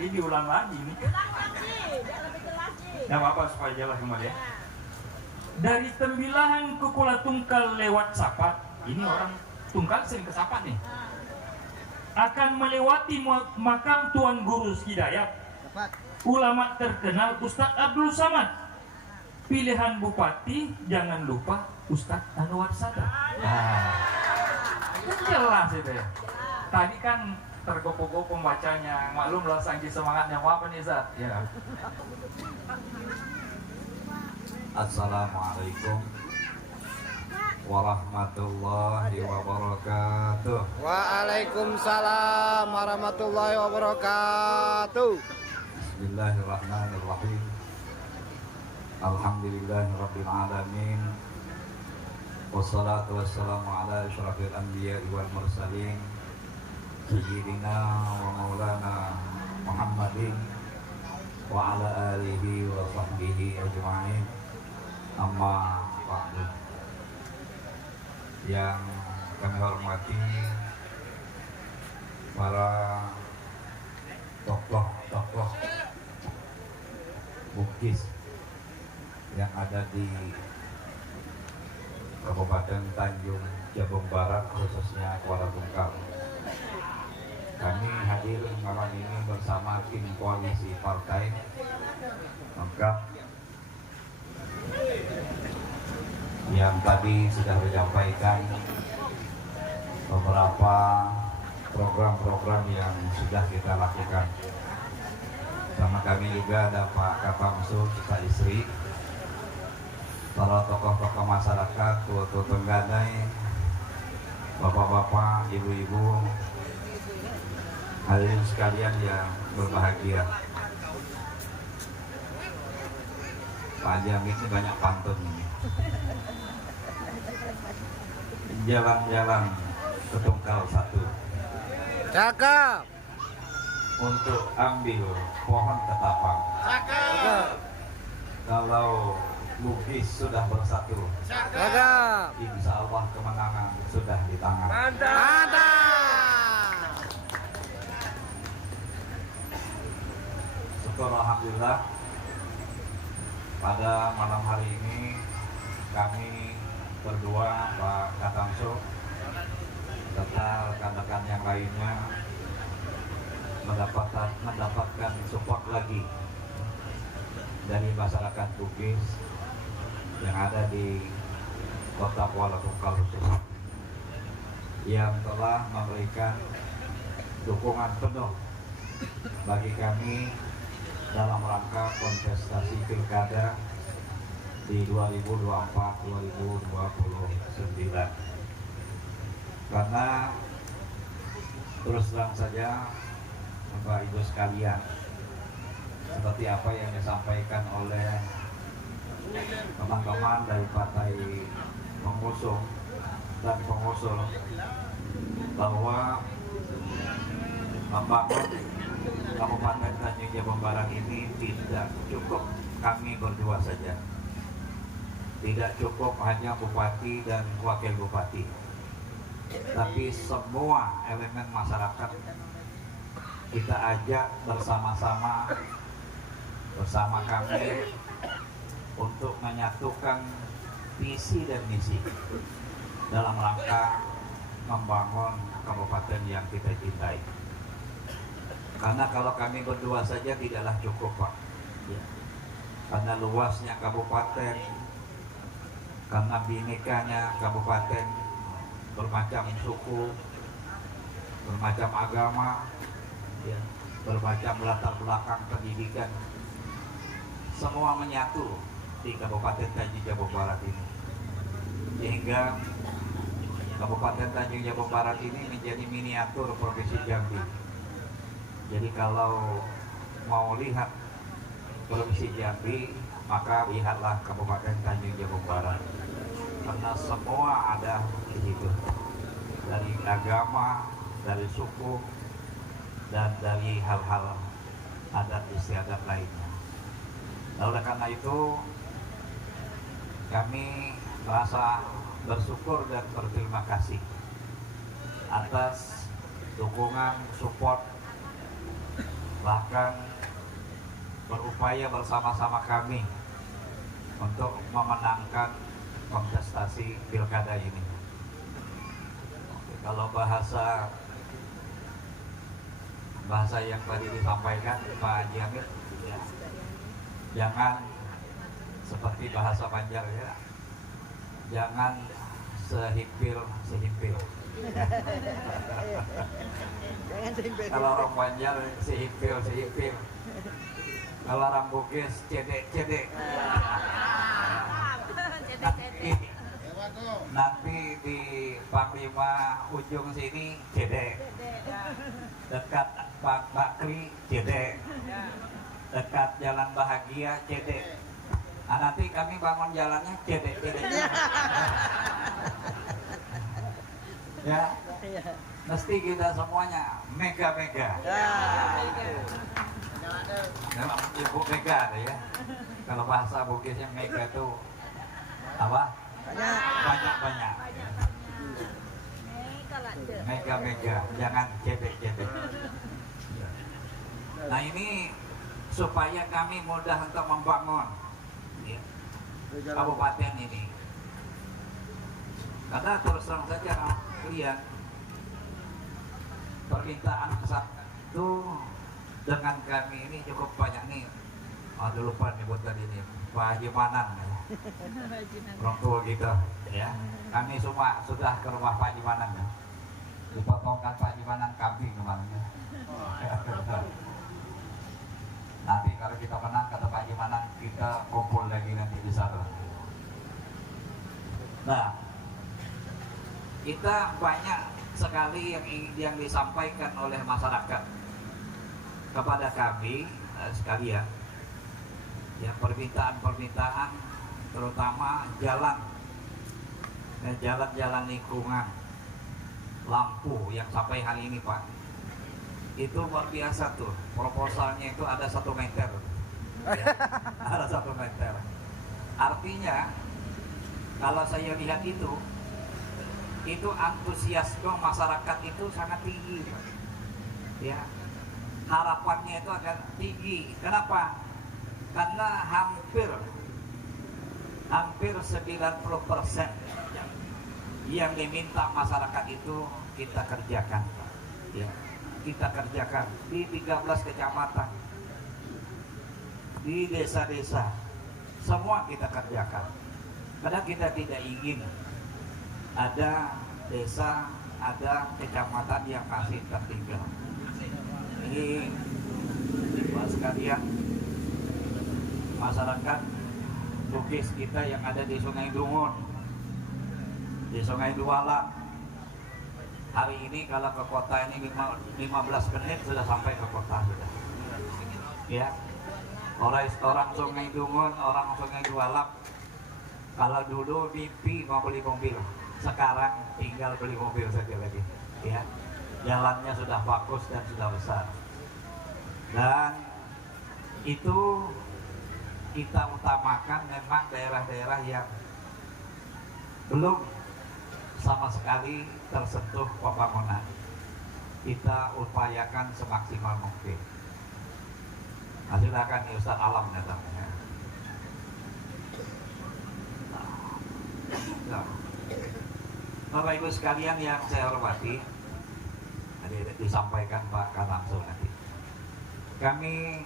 Ini diulang lagi nih. Gak apa-apa supaya jelas kembali ya. Dari Tembilahan ke Kula Tungkal lewat Sapat. Ini orang Tungkal sering ke Sapat nih. Akan melewati makam Tuan Guru Hidayat, ulama terkenal Ustadz Abdul Samad. Pilihan bupati jangan lupa Ustadz Anwar Sadat. Jelas itu ya. Tadi kan tergopoh-gopoh pembacanya, maklumlah sangki semangatnya apa nih Zat? Ya. Assalamualaikum warahmatullahi wabarakatuh. Waalaikumsalam warahmatullahi wabarakatuh. Bismillahirrahmanirrahim. Alhamdulillahirabbil alamin. Wassalatu wassalamu ala asyrafil anbiya'i wal mursalin sayyidina wa maulana Muhammadin wa ala alihi wa sahbihi ajma'in. Amma ba'du. Yang kami hormati para tokoh-tokoh Bugis yang ada di Kabupaten Tanjung Jabung Barat, khususnya Kuala Tungkal. Kami hadir malam ini bersama tim koalisi partai lengkap yang tadi sudah menyampaikan beberapa program-program yang sudah kita lakukan. Sama kami juga ada Pak Katamso, kita istri, para tokoh-tokoh masyarakat, tua-tua tengganai, bapak-bapak, ibu-ibu, hadirin sekalian yang berbahagia. Panjang ini banyak pantun ini. Jalan-jalan ke Tungkal 1. Cakep. Untuk ambil pohon ketapang. Cakep. Kalau Bugis sudah bersatu. Cakep. Insya Allah kemenangan sudah di tangan. Mantap. Syukur alhamdulillah pada malam hari ini kami berdua, Pak Katamso serta rekan-rekan yang lainnya mendapatkan support lagi dari masyarakat Bugis yang ada di Kota Kuala Tungkal khususnya, yang telah memberikan dukungan penuh bagi kami dalam rangka kontestasi pilkada di 2024-2029. Karena terus terang saja Bapak Ibu sekalian, seperti apa yang disampaikan oleh teman-teman dari partai pengusung dan pengusul, bahwa membangun Kabupaten Tanjung Jabung Barat ini tidak cukup kami berdua saja, tidak cukup hanya bupati dan wakil bupati, tapi semua elemen masyarakat kita ajak bersama-sama bersama kami untuk menyatukan visi dan misi dalam rangka membangun kabupaten yang kita cintai. Karena kalau kami berdua saja tidaklah cukup, Pak. Ya. Karena luasnya kabupaten, karena binekanya kabupaten, bermacam suku, bermacam agama, ya, bermacam latar belakang pendidikan, semua menyatu di Kabupaten Tanjung Jabung Barat ini, sehingga Kabupaten Tanjung Jabung Barat ini menjadi miniatur Provinsi Jambi. Jadi kalau mau lihat Provinsi Jambi, maka lihatlah Kabupaten Tanjung Jabung Barat, karena semua ada di situ, dari agama, dari suku, dan dari hal-hal adat istiadat lainnya. Nah, oleh karena itu kami merasa bersyukur dan berterima kasih atas dukungan, support, bahkan berupaya bersama-sama kami untuk memenangkan kontestasi pilkada ini. Kalau bahasa yang tadi disampaikan Pak Haji Hamid, ya, jangan seperti bahasa Banjar, ya, jangan sehimpil. Kalau orang Banjar sehimpil, kalau orang Bugis cedek. Nanti di Panglima ujung sini cedek, dekat Pak Bakri cedek, dekat Jalan Bahagia cedek. Nah, nanti kami bangun jalannya cedek. Ya, mesti kita semuanya mega. Memang ibu mega ya. Kalau bahasa Bugisnya mega itu apa? Banyak. Mega, jangan cedek. Nah, ini supaya kami mudah untuk membangun, ya, kabupaten ini. Karena terus terang saja kalian, permintaan itu dengan kami ini cukup banyak nih. Aduh, lupa nyebut tadi nih, Pak Haji Manang, ya. Orang tua kita, ya. Kami semua sudah ke rumah Pak Haji Manang, ya. Dipotongkan Pak Haji Manang kambing kemarin, ya. Nanti kalau kita menang, kata Pak Haji Manang, kita kumpul lagi nanti di sana. Nah, kita banyak sekali yang disampaikan oleh masyarakat kepada kami sekalian, ya, permintaan terutama jalan lingkungan, lampu yang sampai hari ini, Pak, itu luar biasa tuh. Proposalnya itu ada 1 meter, ya, ada 1 meter. Artinya kalau saya lihat itu antusiasme masyarakat itu sangat tinggi, ya, harapannya itu akan tinggi. Kenapa? Karena hampir 90% yang diminta masyarakat itu kita kerjakan, ya, kita kerjakan di 13 kecamatan, di desa-desa, semua kita kerjakan. Karena kita tidak ingin ada desa, ada kecamatan yang masih tertinggal. Ini Bapak sekalian, masyarakat Bugis kita yang ada di Sungai Dungun, di Sungai Dualang, hari ini kalau ke kota ini 15 menit sudah sampai ke kota sudah. Ya, orang Sungai Dungun, orang Sungai Dualang, kalau dulu mimpi mau beli mobil, sekarang tinggal beli mobil saja lagi. Ya, jalannya sudah bagus dan sudah besar. Dan itu kita utamakan memang daerah-daerah yang belum sama sekali tersentuh pembangunan. Kita upayakan semaksimal mungkin. Nah, silakan ya Ustaz Alam datang. Ya. Nah, Bapak Ibu sekalian yang saya hormati, tadi disampaikan Pak langsung nanti. Kami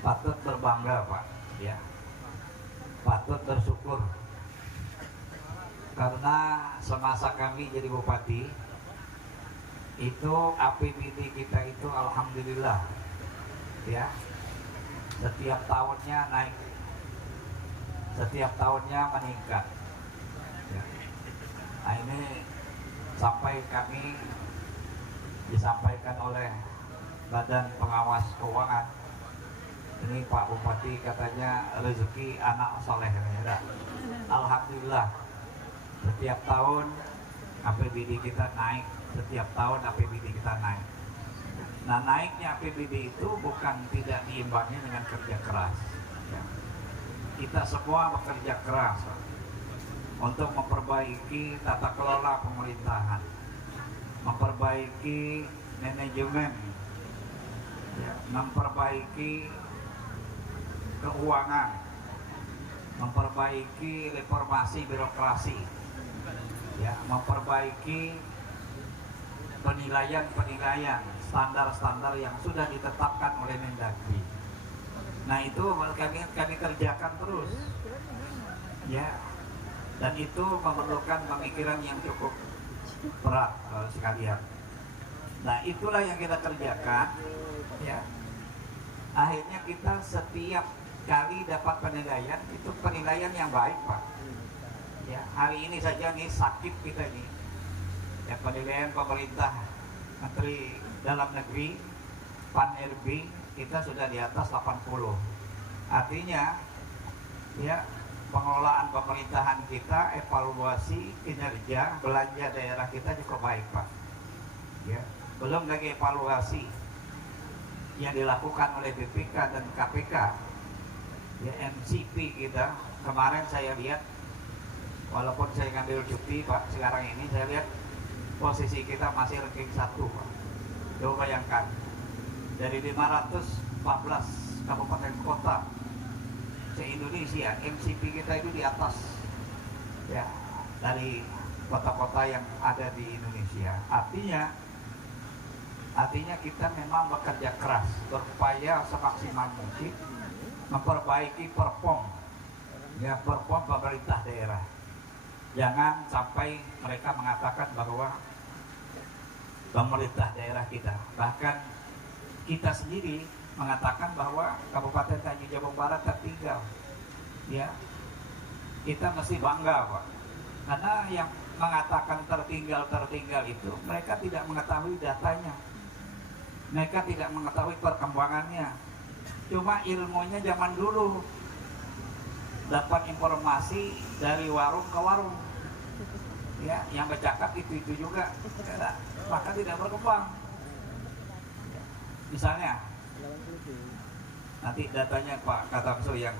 patut berbangga Pak, ya, patut bersyukur karena semasa kami jadi bupati itu APBD kita itu alhamdulillah, ya, setiap tahunnya naik, setiap tahunnya meningkat, ya. Nah, ini sampai kami disampaikan oleh Badan Pengawas Keuangan, ini Pak Bupati katanya rezeki anak soleh, ya. Alhamdulillah setiap tahun APBD kita naik, setiap tahun APBD kita naik. Nah, naiknya APBD itu bukan tidak diimbangi dengan kerja keras, ya. Kita semua bekerja keras untuk memperbaiki tata kelola pemerintahan, memperbaiki manajemen, ya, memperbaiki keuangan, memperbaiki reformasi birokrasi, ya, memperbaiki penilaian standar-standar yang sudah ditetapkan oleh Mendagri. Nah, itu kami kerjakan terus, ya, dan itu memerlukan pemikiran yang cukup berat sekalian. Nah, itulah yang kita kerjakan, ya. Akhirnya kita setiap kali dapat penilaian itu penilaian yang baik Pak, ya. Hari ini saja nih sakit kita nih, ya, penilaian pemerintah Menteri Dalam Negeri Pan-RB kita sudah di atas 80. Artinya, ya, pengelolaan pemerintahan kita, evaluasi kinerja belanja daerah kita cukup baik Pak, ya. Belum lagi evaluasi yang dilakukan oleh BPK dan KPK, ya, MCP kita kemarin saya lihat, walaupun saya ngambil cuti Pak, sekarang ini saya lihat posisi kita masih ranking 1 Pak. Coba bayangkan, dari 514 kabupaten kota se-Indonesia, MCP kita itu di atas, ya, dari kota-kota yang ada di Indonesia. Artinya kita memang bekerja keras, berupaya semaksimal mungkin memperbaiki perform, ya, perform pemerintah daerah. Jangan sampai mereka mengatakan bahwa pemerintah daerah kita, bahkan kita sendiri mengatakan bahwa Kabupaten Tanjung Jabung Barat tertinggal, ya. Kita mesti bangga Pak, karena yang mengatakan tertinggal itu mereka tidak mengetahui datanya, mereka tidak mengetahui perkembangannya. Cuma ilmunya zaman dulu, dapat informasi dari warung ke warung, ya, yang bercakap itu juga, ya, maka tidak berkembang. Misalnya nanti datanya Pak Katamso yang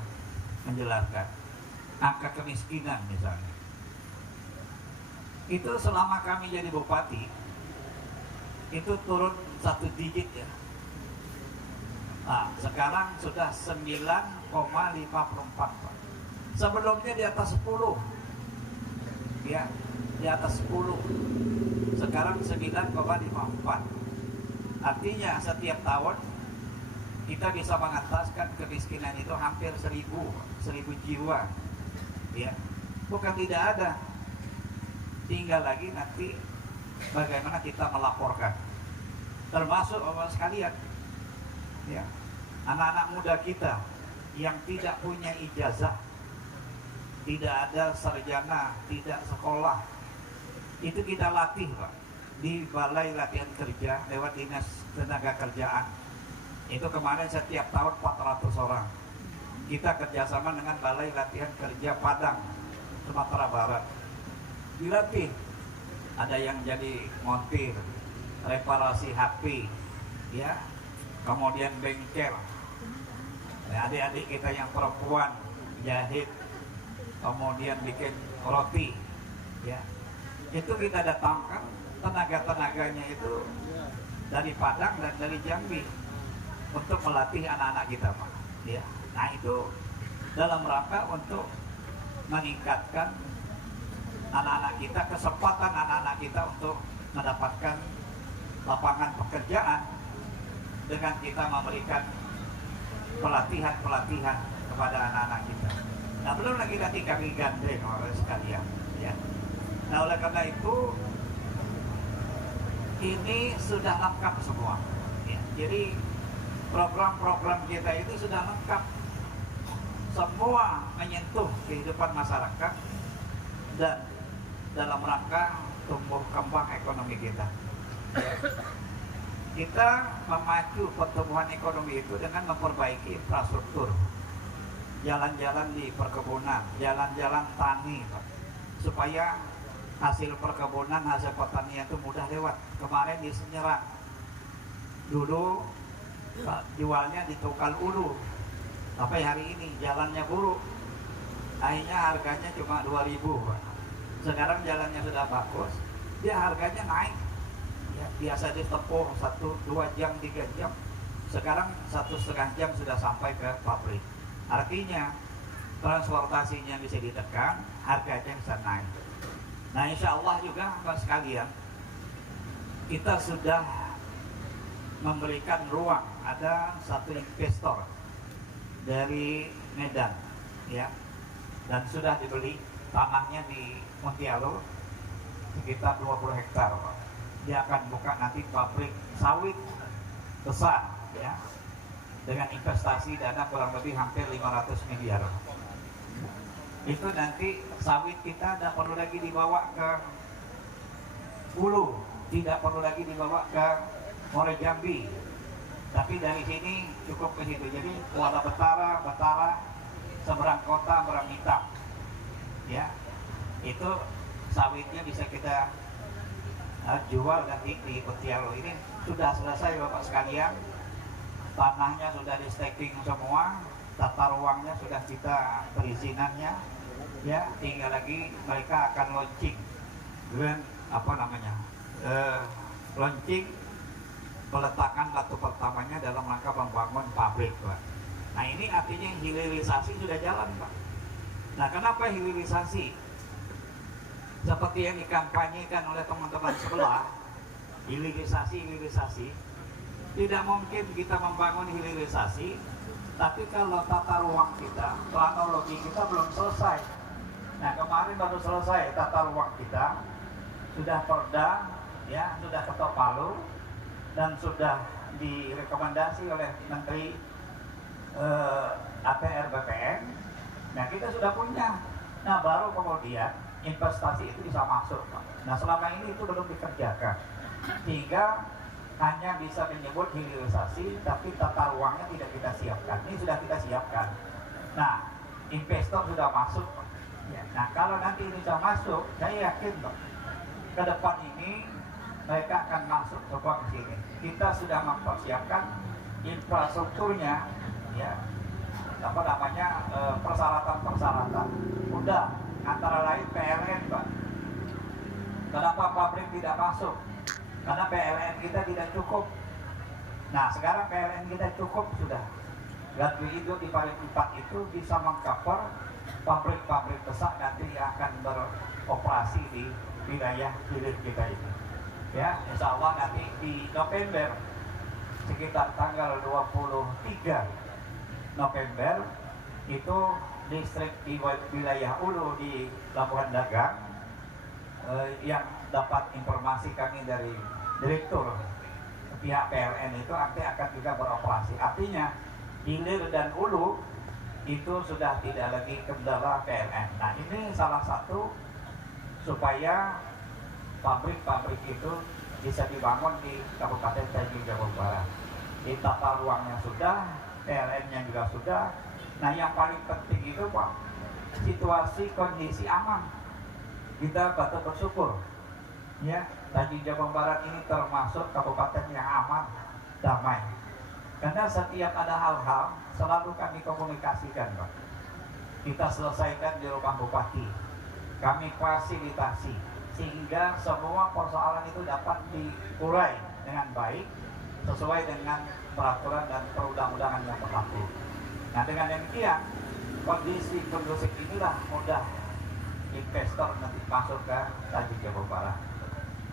menjelaskan angka kemiskinan misalnya. Itu selama kami jadi bupati itu turun 1 digit ya. Nah, sekarang sudah 9,54 Pak. Sebelumnya di atas 10 ya, di atas 10. Sekarang 9,54. Artinya setiap tahun kita bisa mengataskan kemiskinan itu hampir 1000 jiwa ya. Bukan tidak ada, tinggal lagi nanti bagaimana kita melaporkan, termasuk Bapak sekalian ya, anak-anak muda kita yang tidak punya ijazah, tidak ada sarjana, tidak sekolah, itu kita latih Pak di Balai Latihan Kerja lewat Dinas Tenaga Kerjaan. Itu kemarin setiap tahun 400 orang. Kita kerjasama dengan Balai Latihan Kerja Padang, Sumatera Barat. Dilatih, ada yang jadi montir, reparasi HP, ya, kemudian bengkel. Adik-adik kita yang perempuan jahit, kemudian bikin roti, ya. Itu kita datangkan tenaga-tenaganya itu dari Padang dan dari Jambi untuk melatih anak-anak kita, Pak. Ya. Nah itu dalam rangka untuk meningkatkan anak-anak kita, kesempatan anak-anak kita untuk mendapatkan lapangan pekerjaan dengan kita memberikan pelatihan-pelatihan kepada anak-anak kita. Nah belum lagi nanti kami gandeng oleh sekalian, ya. Nah oleh karena itu ini sudah lengkap semua, ya. Jadi program-program kita itu sudah lengkap, semua menyentuh kehidupan masyarakat dan dalam rangka tumbuh kembang ekonomi kita. Kita memacu pertumbuhan ekonomi itu dengan memperbaiki infrastruktur, jalan-jalan di perkebunan, jalan-jalan tani, supaya hasil perkebunan, hasil pertanian itu mudah lewat. Kemarin di Senyerang dulu jualnya di Tukal Ulu, sampai hari ini jalannya buruk, akhirnya harganya cuma 2.000 Pak. Sekarang jalannya sudah bagus, dia harganya naik ya, biasa ditempuh 1-2 jam 3 jam, sekarang 1,5 jam sudah sampai ke pabrik. Artinya transportasinya bisa ditekan, harganya bisa naik. Nah insya Allah juga Bapak sekalian, kita sudah memberikan ruang, ada satu investor dari Medan ya, dan sudah dibeli tanahnya di Muntialo sekitar 20 hektar. Dia akan buka nanti pabrik sawit besar ya, dengan investasi dana kurang lebih hampir 500 miliar. Itu nanti sawit kita tidak perlu lagi dibawa ke Hulu, tidak perlu lagi dibawa ke Muara Jambi, tapi dari sini cukup ke situ. Jadi Kuala Betara, seberang kota, Berang Hitam, ya, itu sawitnya bisa kita jual nanti di Petialo. Ini sudah selesai Bapak sekalian, tanahnya sudah di stacking semua, tata ruangnya sudah kita perizinannya, ya, tinggal lagi mereka akan launching dengan launching peletakan batu pertamanya dalam rangka membangun pabrik, Pak. Nah ini artinya hilirisasi sudah jalan, Pak. Nah kenapa hilirisasi? Seperti yang dikampanyekan oleh teman-teman sebelah, hilirisasi, tidak mungkin kita membangun hilirisasi, tapi kalau tata ruang kita, planologi kita belum selesai. Nah kemarin baru selesai tata ruang kita, sudah perda, ya, sudah ketok palu, dan sudah direkomendasi oleh Menteri APR BPN. Nah kita sudah punya. Nah baru kemudian investasi itu bisa masuk. Nah selama ini itu belum dikerjakan, sehingga hanya bisa menyebut hilirisasi, tapi tata ruangnya tidak kita siapkan. Ini sudah kita siapkan. Nah investor sudah masuk. Ya. Nah kalau nanti ini sudah masuk, saya yakin loh, ke depan ini mereka akan masuk coba ke sini. Kita sudah mempersiapkan infrastrukturnya, ya, apa namanya persyaratan-persyaratan. Udah, antara lain PLN, Pak. Kenapa pabrik tidak masuk? Karena PLN kita tidak cukup. Nah, sekarang PLN kita cukup sudah. Gardu induk di paling 4 itu bisa mengcover pabrik-pabrik besar nanti yang akan beroperasi di wilayah hilir kita ini. Ya, insya Allah nanti di November sekitar tanggal 23 November itu listrik di wilayah Ulu di Labuhan Dagang yang dapat informasi kami dari direktur pihak PLN itu nanti akan juga beroperasi. Artinya hilir dan Ulu itu sudah tidak lagi kendala PLN. Nah, ini salah satu supaya pabrik-pabrik itu bisa dibangun di Kabupaten Tanjung Jabung Barat. Di tata ruangnya sudah, PLN-nya juga sudah. Nah, yang paling penting itu Pak, situasi kondisi aman. Kita patut bersyukur. Ya, Tanjung Jabung Barat ini termasuk kabupaten yang aman, damai. Karena setiap ada hal-hal selalu kami komunikasikan, Pak. Kita selesaikan di rumah bupati. Kami fasilitasi sehingga semua persoalan itu dapat diurai dengan baik sesuai dengan peraturan dan perundang-undangan yang berlaku. Nah, dengan demikian kondisi kondusif inilah mudah investor nanti masuk ke Tanjung Jabung Barat.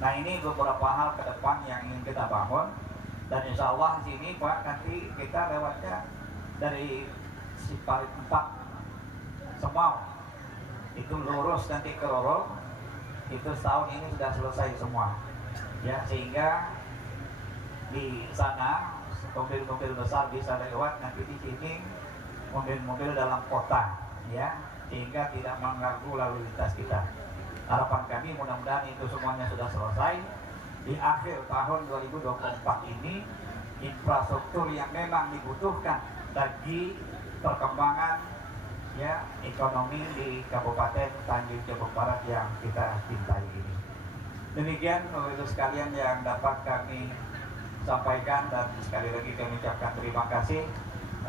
Nah, ini beberapa hal ke depan yang ingin kita bangun dan insya Allah sini Pak nanti kita lewatnya dari Siparit 4 Semau itu lurus nanti ke Roro itu setahun ini sudah selesai semua ya, sehingga di sana mobil-mobil besar bisa lewat, nanti di sini mobil-mobil dalam kota ya, sehingga tidak mengganggu lalu lintas kita. Harapan kami mudah-mudahan itu semuanya sudah selesai di akhir tahun 2024 ini. Infrastruktur yang memang dibutuhkan bagi perkembangan ya ekonomi di Kabupaten Tanjung Jabung Barat yang kita cintai ini. Demikian Bapak Ibu sekalian yang dapat kami sampaikan, dan sekali lagi kami ucapkan terima kasih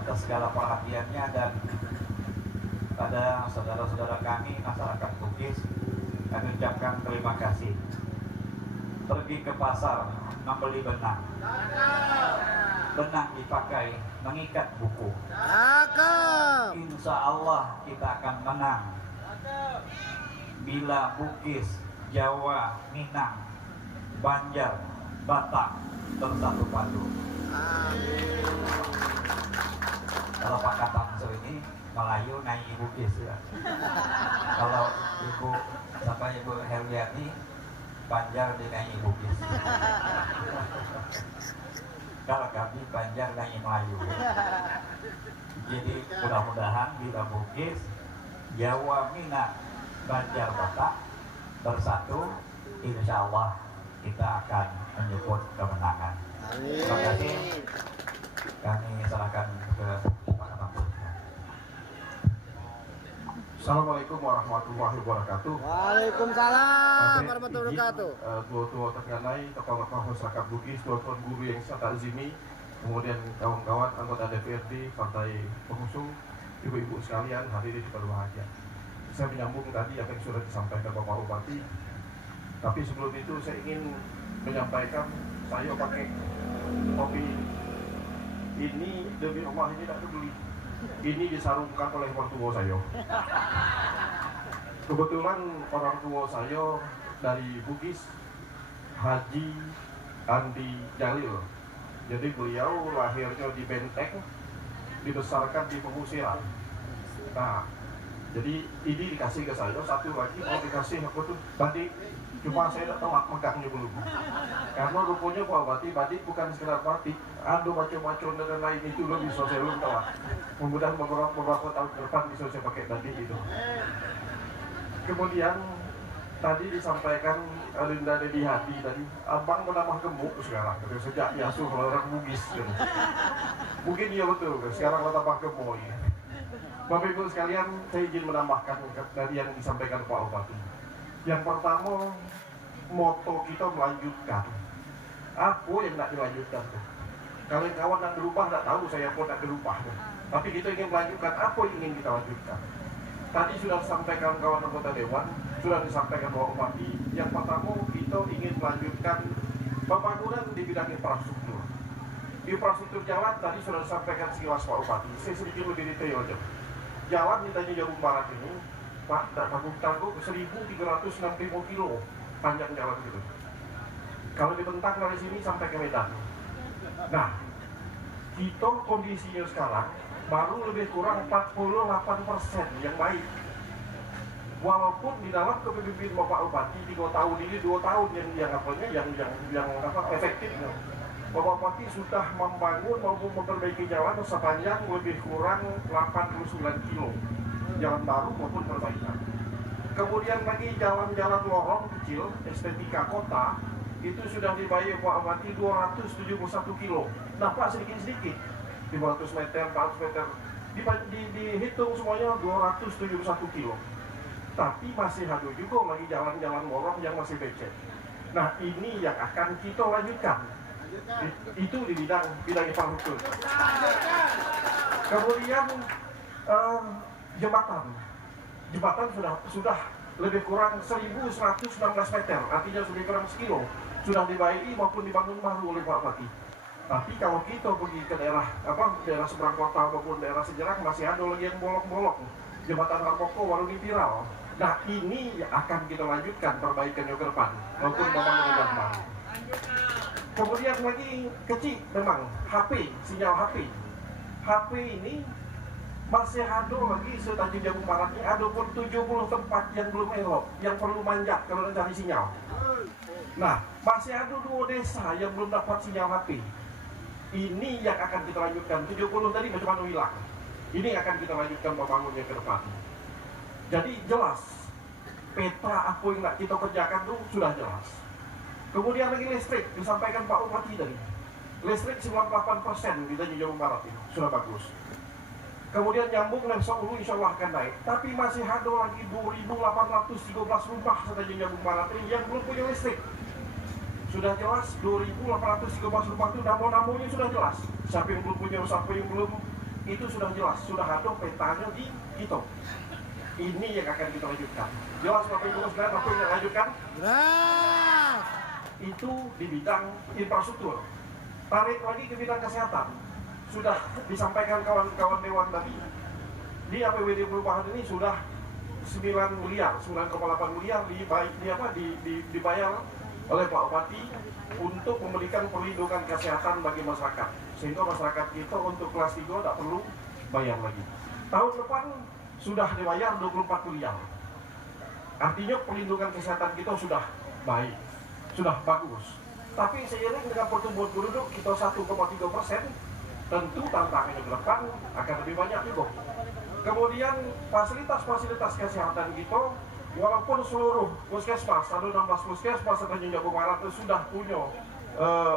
atas segala perhatiannya, dan pada saudara-saudara kami masyarakat Bugis kami ucapkan terima kasih. Pergi ke pasar membeli benang, benang dipakai mengikat buku. Insya Allah kita akan menang bila Bugis, Jawa, Minang, Banjar, Batak bersatu padu. Kalau Pak Katamso ini Melayu naik Bugis ya. Kalau Ibu sampai Ibu Heliani Banjar dinaik Bugis. Kalau kami Banjar naik Melayu. Jadi mudah-mudahan bila Bugis, Jawa, Minang, Banjar, Batak bersatu, insya Allah kita akan menyebut kemenangan. Terima kasih. Kami serahkan ke Pak Katamso. Assalamualaikum warahmatullahi wabarakatuh. Waalaikumsalam warahmatullahi wabarakatuh. Tua-tua terkenai, tokoh-tokoh masyarakat Bugis, tuan-tuan guru yang saya takzimi, kemudian kawan-kawan anggota DPRD, partai pengusung, ibu-ibu sekalian hadirin di berbahagia. Saya menyambung tadi apa yang sudah disampaikan Bapak Bupati. Tapi sebelum itu saya ingin menyampaikan, saya pakai topi ini demi Allah, ini tidak beli. Ini disarungkan oleh orang tua saya. Kebetulan orang tua saya dari Bugis, Haji Andi Jalil. Jadi beliau lahirnya di Benteng, dibesarkan di pengusiran. Nah, jadi ini dikasih ke saya, satu lagi mau dikasih aku tuh batik. Cuma saya tidak tahu megangnya belum. Karena rupanya Pak Bupati, batik bukan sekedar batik, ada macam-macam dan lain itu loh, bisa saya belum tahu. Mudah-mudahan beberapa tahun ke depan bisa saya pakai batik itu. Kemudian tadi disampaikan Linda Dedi Hati tadi, abang menambah gemuk sekarang, sejak diasuh oleh orang Bugis. Mungkin iya betul, sekarang menambah gemuk. Bapak Ibu sekalian, saya izin menambahkan dari yang disampaikan Pak Bupati. Yang pertama, moto kita melanjutkan. Apa yang tidak dilanjutkan tuh? Kawan-kawan nak berubah, tak tahu saya pun nak berubah. Tapi kita ingin melanjutkan apa yang ingin kita lanjutkan. Tadi sudah disampaikan kawan anggota Dewan, sudah disampaikan Bapak Bupati. Yang pertama, kita ingin melanjutkan pembangunan di bidang infrastruktur. Infrastruktur jalan tadi sudah disampaikan sekilas Pak Bupati. Saya sedikit lebih detail aja. Jalan di Tanjung Jabung Barat ini, Pak, tak tanggung 1.365 kilo panjang jalan itu. Kalau dibentang dari sini sampai ke Medan. Nah, kita kondisinya sekarang baru lebih kurang 48% yang baik. Walaupun di dalam kepemimpinan Bapak Bupati 3 tahun ini 2 tahun yang efektif. Bapak Bupati sudah membangun maupun memperbaiki jalan sepanjang lebih kurang 89 kilo jalan baru maupun perbaikan. Kemudian lagi jalan-jalan lorong kecil estetika kota itu sudah dibayar Pak Bupati 271 kilo. Nah Pak, sedikit-sedikit 500 meter, 400 meter dihitung semuanya 271 kilo. Tapi masih ada juga lagi jalan-jalan lorong yang masih becek. Nah ini yang akan kita lanjutkan. Itu di bidang infrastruktur. Kemudian jembatan sudah lebih kurang 1.116 meter, artinya lebih kurang sekilo sudah dibayari maupun dibangun baru oleh Pak Bupati. Tapi kalau kita pergi ke daerah seberang kota maupun daerah Sejerang masih ada lagi yang bolong-bolong. Jembatan Harmoko baru viral. Nah ini akan kita lanjutkan perbaikannya ke depan maupun pembangunan yang baru. Kemudian lagi kecil memang sinyal HP ini masih ada lagi Tanjung Jabung Barat ini ada pun 70 tempat yang belum elok, yang perlu manjat kalau cari sinyal. Nah, masih ada 2 desa yang belum dapat sinyal HP. Ini yang akan kita lanjutkan. 70 tadi macam mana hilang. Ini akan kita lanjutkan pembangunannya ke depan. Jadi jelas peta apa yang nak kita kerjakan itu sudah jelas. Kemudian lagi listrik, disampaikan Pak Bupati tadi. Listrik 98% di Tanjung Jabung Barat ini sudah bagus. Kemudian nyambung Lensok Hulu insya Allah akan naik. Tapi masih ada lagi 2.813 rumah di Tanjung Jabung Barat ini yang belum punya listrik. Sudah jelas 2.813 rumah itu nama-namanya sudah jelas. Siapa yang belum punya, siapa yang belum, itu sudah jelas. Sudah ada petanya di kita. Ini yang akan kita lanjutkan. Jelas Bapak Ibu sekalian, apa yang lanjutkan? Jelas. Itu di bidang infrastruktur. Tarik lagi ke bidang kesehatan. Sudah disampaikan kawan-kawan Dewan tadi. Di APBD perubahan ini sudah 9 miliar, 9,8 miliar dibayar oleh Pak Bupati untuk memberikan perlindungan kesehatan bagi masyarakat. Sehingga masyarakat kita untuk kelas 3 tidak perlu bayar lagi. Tahun depan sudah dibayar 24 miliar. Artinya perlindungan kesehatan kita sudah baik, sudah bagus. Tapi seiring dengan pertumbuhan penduduk kita 1,3%, tentu tantangannya ke depan akan lebih banyak juga. Kemudian fasilitas-fasilitas kesehatan kita, walaupun seluruh puskesmas, ada 16 puskesmas Tanjung Jabung Barat sudah punya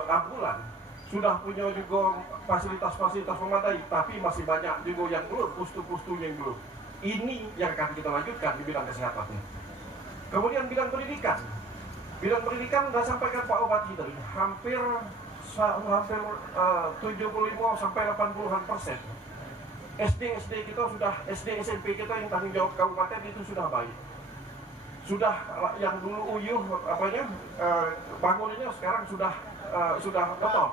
ambulan, sudah punya juga fasilitas-fasilitas memadai, tapi masih banyak juga yang belum, pustu-pustu yang belum. Ini yang akan kita lanjutkan di bidang kesehatan. Kemudian bidang pendidikan. Bidang pendidikan sudah sampaikan Pak Bupati tadi, hampir 75 sampai 80%. SD kita sudah, SD SMP kita yang tanggung jawab kabupaten itu sudah baik. Sudah yang dulu uyuh bangunannya sekarang sudah beton.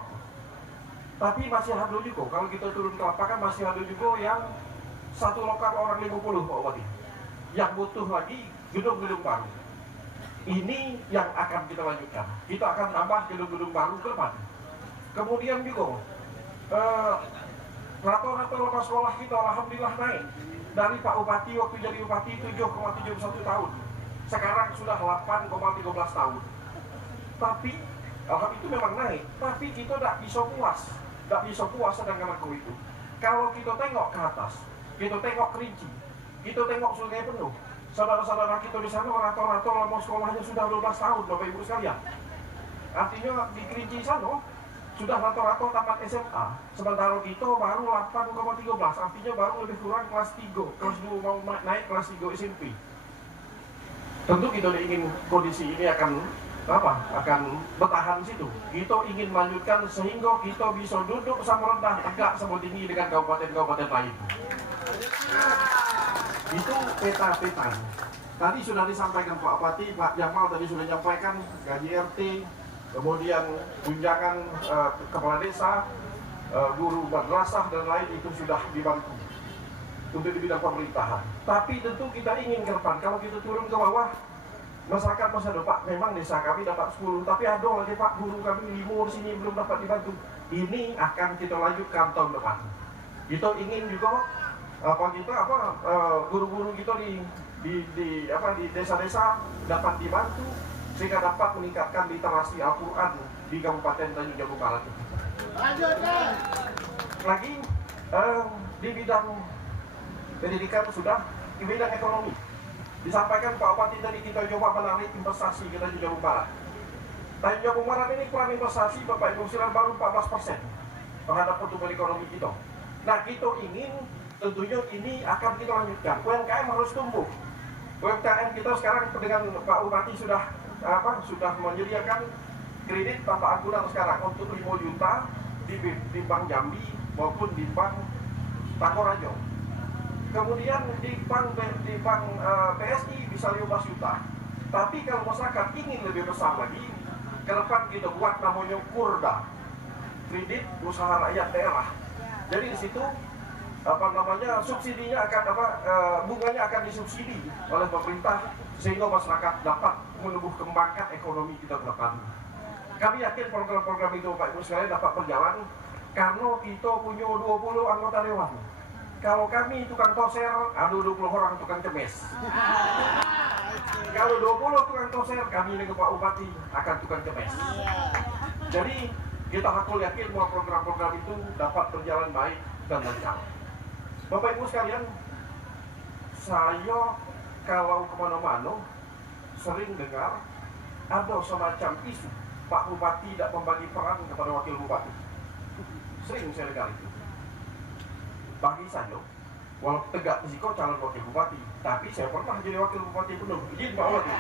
Tapi masih ada juga, kalau kita turun ke lapangan masih ada juga yang satu lokal orang 50 Pak Bupati. Yang butuh lagi gedung-gedung baru. Ini yang akan kita lanjutkan. Kita akan tambah gedung-gedung baru ke depan. Kemudian juga rata-rata lepas sekolah kita alhamdulillah naik. Dari Pak Bupati waktu jadi Bupati 7,71 tahun. Sekarang sudah 8,13 tahun. Tapi alhamdulillah itu memang naik. Tapi kita tidak bisa puas. Tidak bisa puas dengan aku itu. Kalau kita tengok ke atas, kita tengok Kerinci, kita tengok Sungai Penuh. Saudara-saudara kita di sana rata-rata lama sekolahnya sudah 12 tahun, Bapak Ibu sekalian. Artinya di Kerinci sana sudah rata-rata tamat SMA. Sementara kita baru 8,13, artinya baru lebih kurang kelas 3, kelas 2 mau naik kelas 3 SMP. Tentu kita ingin kondisi ini akan akan bertahan situ. Kita ingin melanjutkan sehingga kita bisa duduk sama rendah tegak sama tinggi dengan kabupaten-kabupaten lain. Itu peta-peta. Tadi sudah disampaikan Pak Bupati, Pak Jamal tadi sudah menyampaikan gaji RT, kemudian tunjangan kepala desa, guru madrasah dan lain itu sudah dibantu untuk di bidang pemerintahan. Tapi tentu kita ingin ke depan, kalau kita turun ke bawah, masyarakat masa depan memang desa kami dapat 10, tapi ada lagi Pak guru kami 5 di sini belum dapat dibantu. Ini akan kita lanjutkan tahun depan. Kita ingin juga guru-guru kita di desa-desa dapat dibantu sehingga dapat meningkatkan literasi Al-Quran di Kabupaten Tanjung Jabung Barat. Lanjutkan. Lagi di bidang pendidikan sudah, di bidang ekonomi disampaikan Pak Bupati tadi kita coba menarik investasi ke Tanjung Jabung Barat. Tanjung Jabung Barat ini peran investasi Bapak Ibu sekalian baru 14% terhadap pertumbuhan ekonomi kita. Nah kita ingin tentunya ini akan kita lanjutkan. UMKM harus tumbuh. UMKM kita sekarang dengan Pak Bupati sudah menyediakan kredit tanpa agunan sekarang untuk 5 juta di Bank Jambi maupun di Bank Tangorajo. Kemudian di Bank PSI bisa 15 juta. Tapi kalau masyarakat ingin lebih besar lagi, ke depan kita buat namanya KURDA, kredit usaha rakyat daerah. Jadi di situ subsidinya akan bunganya akan disubsidi oleh pemerintah sehingga masyarakat dapat menumbuh kembangkan ekonomi kita ke depan. Kami yakin program-program itu Bapak Ibu sekalian dapat berjalan karena kita punya 20 anggota dewan. Kalau kami tukang toser, ada 20 orang tukang cemes. Kalau 20 tukang toser, kami dengan Pak Bupati akan tukang cemes. Jadi kita hakul yakin bahwa program-program itu dapat berjalan baik dan lancar. Bapak Ibu sekalian, saya kalau kemana-mana sering dengar ada semacam isu Pak Bupati tidak membagi peran kepada Wakil Bupati. Sering saya dengar itu. Bagi saya, walaupun tegak risiko calon Wakil Bupati, tapi saya pernah jadi Wakil Bupati penuh. Izin Pak Bupati.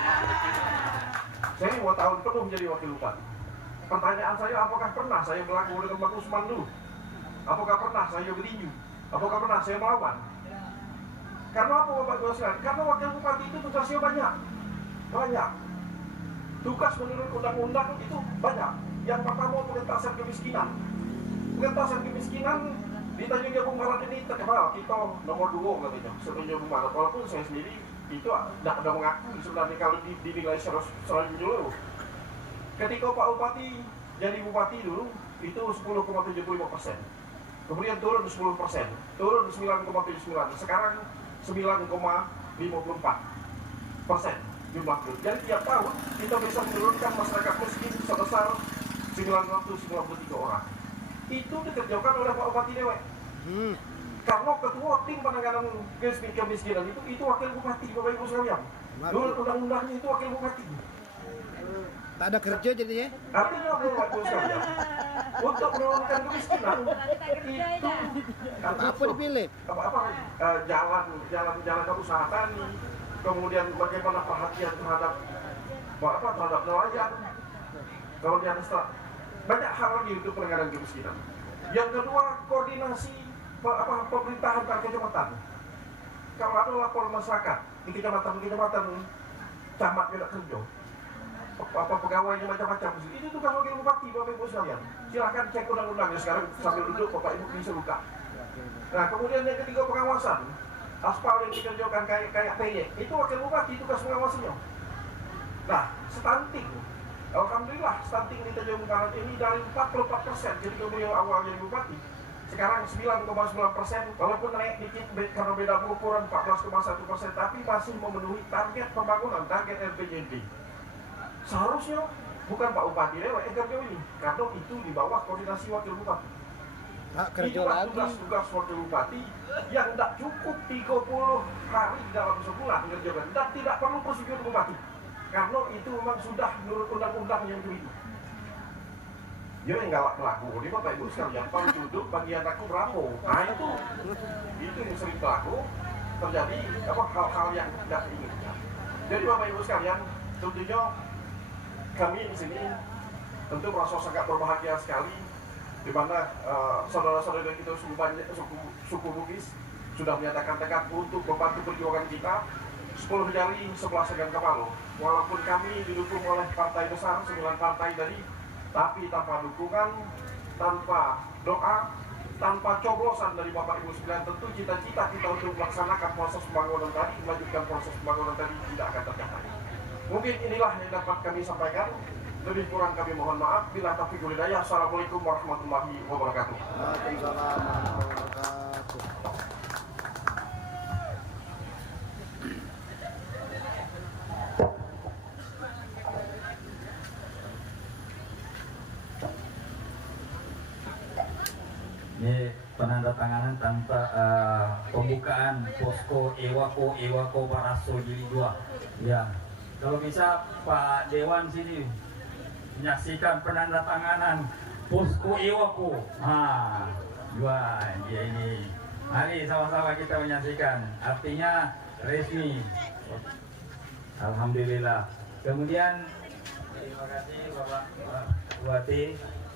Saya 5 tahun penuh menjadi Wakil Bupati. Pertanyaan saya, apakah pernah saya berlaku dengan Pak Usman dulu? Apakah pernah saya berinju? Apakah pernah saya melawan? Karena apa Bapak Ibu sekalian? Karena Wakil Bupati itu tugasnya banyak. Tugas menurut undang-undang itu banyak. Yang pertama pengentasan kemiskinan. Pengentasan kemiskinan di Tanjung Jabung Barat ini terkenal kita nomor 2 katanya sebenarnya Jabung Barat. Walaupun saya sendiri itu tidak ada mengaku sebenarnya kalau dinilai secara menyeluruh. Ketika Pak Bupati jadi Bupati dulu itu 10,75%. Kemudian turun 10%, turun 9,79%. Sekarang 9,54% jumlah penduduk. Jadi tiap tahun kita bisa menurunkan masyarakat miskin sebesar 993 orang. Itu dikerjakan oleh Pak Bupati Dewek. Karena ketua tim penanganan kemiskinan itu Wakil Bupati, Bapak Ibu sekalian. Menurut undang-undangnya itu Wakil Bupati. Tak ada kerja jadinya? Artinya Bapak Ibu sekalian, untuk menurunkan kemiskinan itu Apa dipilih? jalan usaha tani, kemudian bagaimana perhatian terhadap nelayan, kemudian banyak hal lagi untuk penanganan kemiskinan. Yang kedua, koordinasi pemerintahan per kecamatan. Kalau ada lapor masyarakat di kecamatan camat tidak kerja, pegawainya macam-macam, itu tugas Wakil Bupati, Bapak Ibu sekalian. Silakan cek undang-undangnya sekarang sambil duduk Bapak Ibu bisa buka. Nah kemudian yang ketiga pengawasan, aspal yang dikerjakan kayak proyek, itu Wakil Bupati tugas pengawasnya. Nah stunting, alhamdulillah stunting di Tanjung Barat ini dari 44% ketika beliau awal jadi Bupati, sekarang 9,9%, walaupun naik dikit karena beda pengukuran 14,1%, tapi masih memenuhi target pembangunan, target RPJMD. Seharusnya bukan Pak Bupati Dewek yang kerja ini, karena itu di bawah koordinasi Wakil Bupati. Kerja lagi. Tugas Wakil Bupati yang tidak cukup 30 hari dalam sebulan kerjakan, dan tidak perlu persetujuan Bupati, karena itu memang sudah menurut undang-undang yang begitu. Dia yang galak pelaku, ini Bapak Ibu sekalian, kalau duduk bagian aku berapa? Nah itu yang sering pelaku terjadi hal-hal yang tidak diinginkan. Jadi Bapak Ibu sekalian, tentunya kami di sini tentu merasa sangat berbahagia sekali, di mana saudara-saudara kita suku Bugis sudah menyatakan tekad untuk membantu perjuangan kita 10 jari 11 segan kepala. Walaupun kami didukung oleh partai besar 9 partai tadi, tapi tanpa dukungan, tanpa doa, tanpa coblosan dari Bapak Ibu sekalian, tentu cita-cita kita untuk melaksanakan proses pembangunan tadi, melanjutkan proses pembangunan tadi tidak akan tercapai. Mungkin inilah yang dapat kami sampaikan. Lebih kurang kami mohon maaf. Bila taufiq wal hidayah. Assalamualaikum warahmatullahi wabarakatuh. Waalaikumsalam warahmatullahi wabarakatuh. Ini penandatanganan tanpa pembukaan posko Ewako Baraso Jili 2. Ya, kalau bisa Pak Dewan sini menyaksikan penandatanganan posko Ewako. Dua dia ini. Mari sama-sama kita menyaksikan. Artinya resmi. Alhamdulillah. Kemudian terima kasih Bapak Bupati,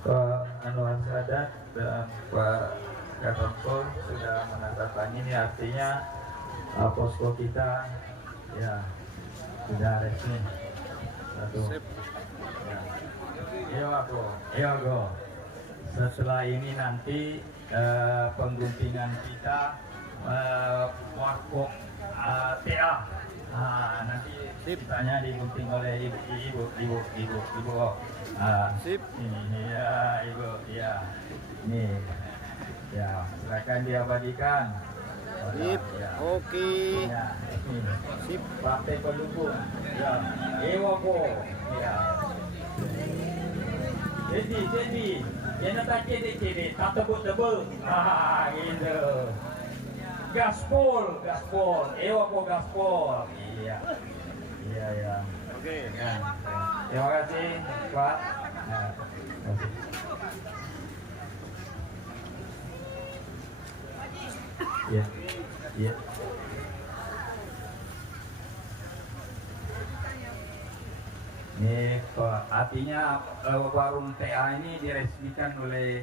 Pak Anwar Sadat dan Pak Gatot sudah menandatangani. Ini artinya posko kita ya sudah resmi. Satu. Ya. Go. Setelah ini nanti pengguntingan kita warkop TA. Nanti ditanya digunting oleh ibu. Sip. Ini ya ibu, ya. Nih, ya silakan diabadikan. Sip. Ya. Oke. Ya, ini. Sip. Partai pendukung. Ya, Ewako. Ya. Jadi, jangan tak cede, tak tebel. Gitu. Gaspol, Ewako gaspol. Iya. Oke. Ya. Terima kasih, Pak. Nah, terima kasih. Iya. Ini artinya warung TA ini diresmikan oleh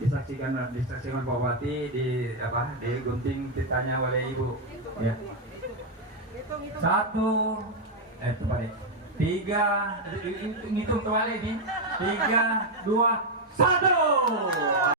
disaksikan Pak Bupati digunting ditanya oleh Ibu. Ya. 3, ngitung kembali nih. 3, 2, 1.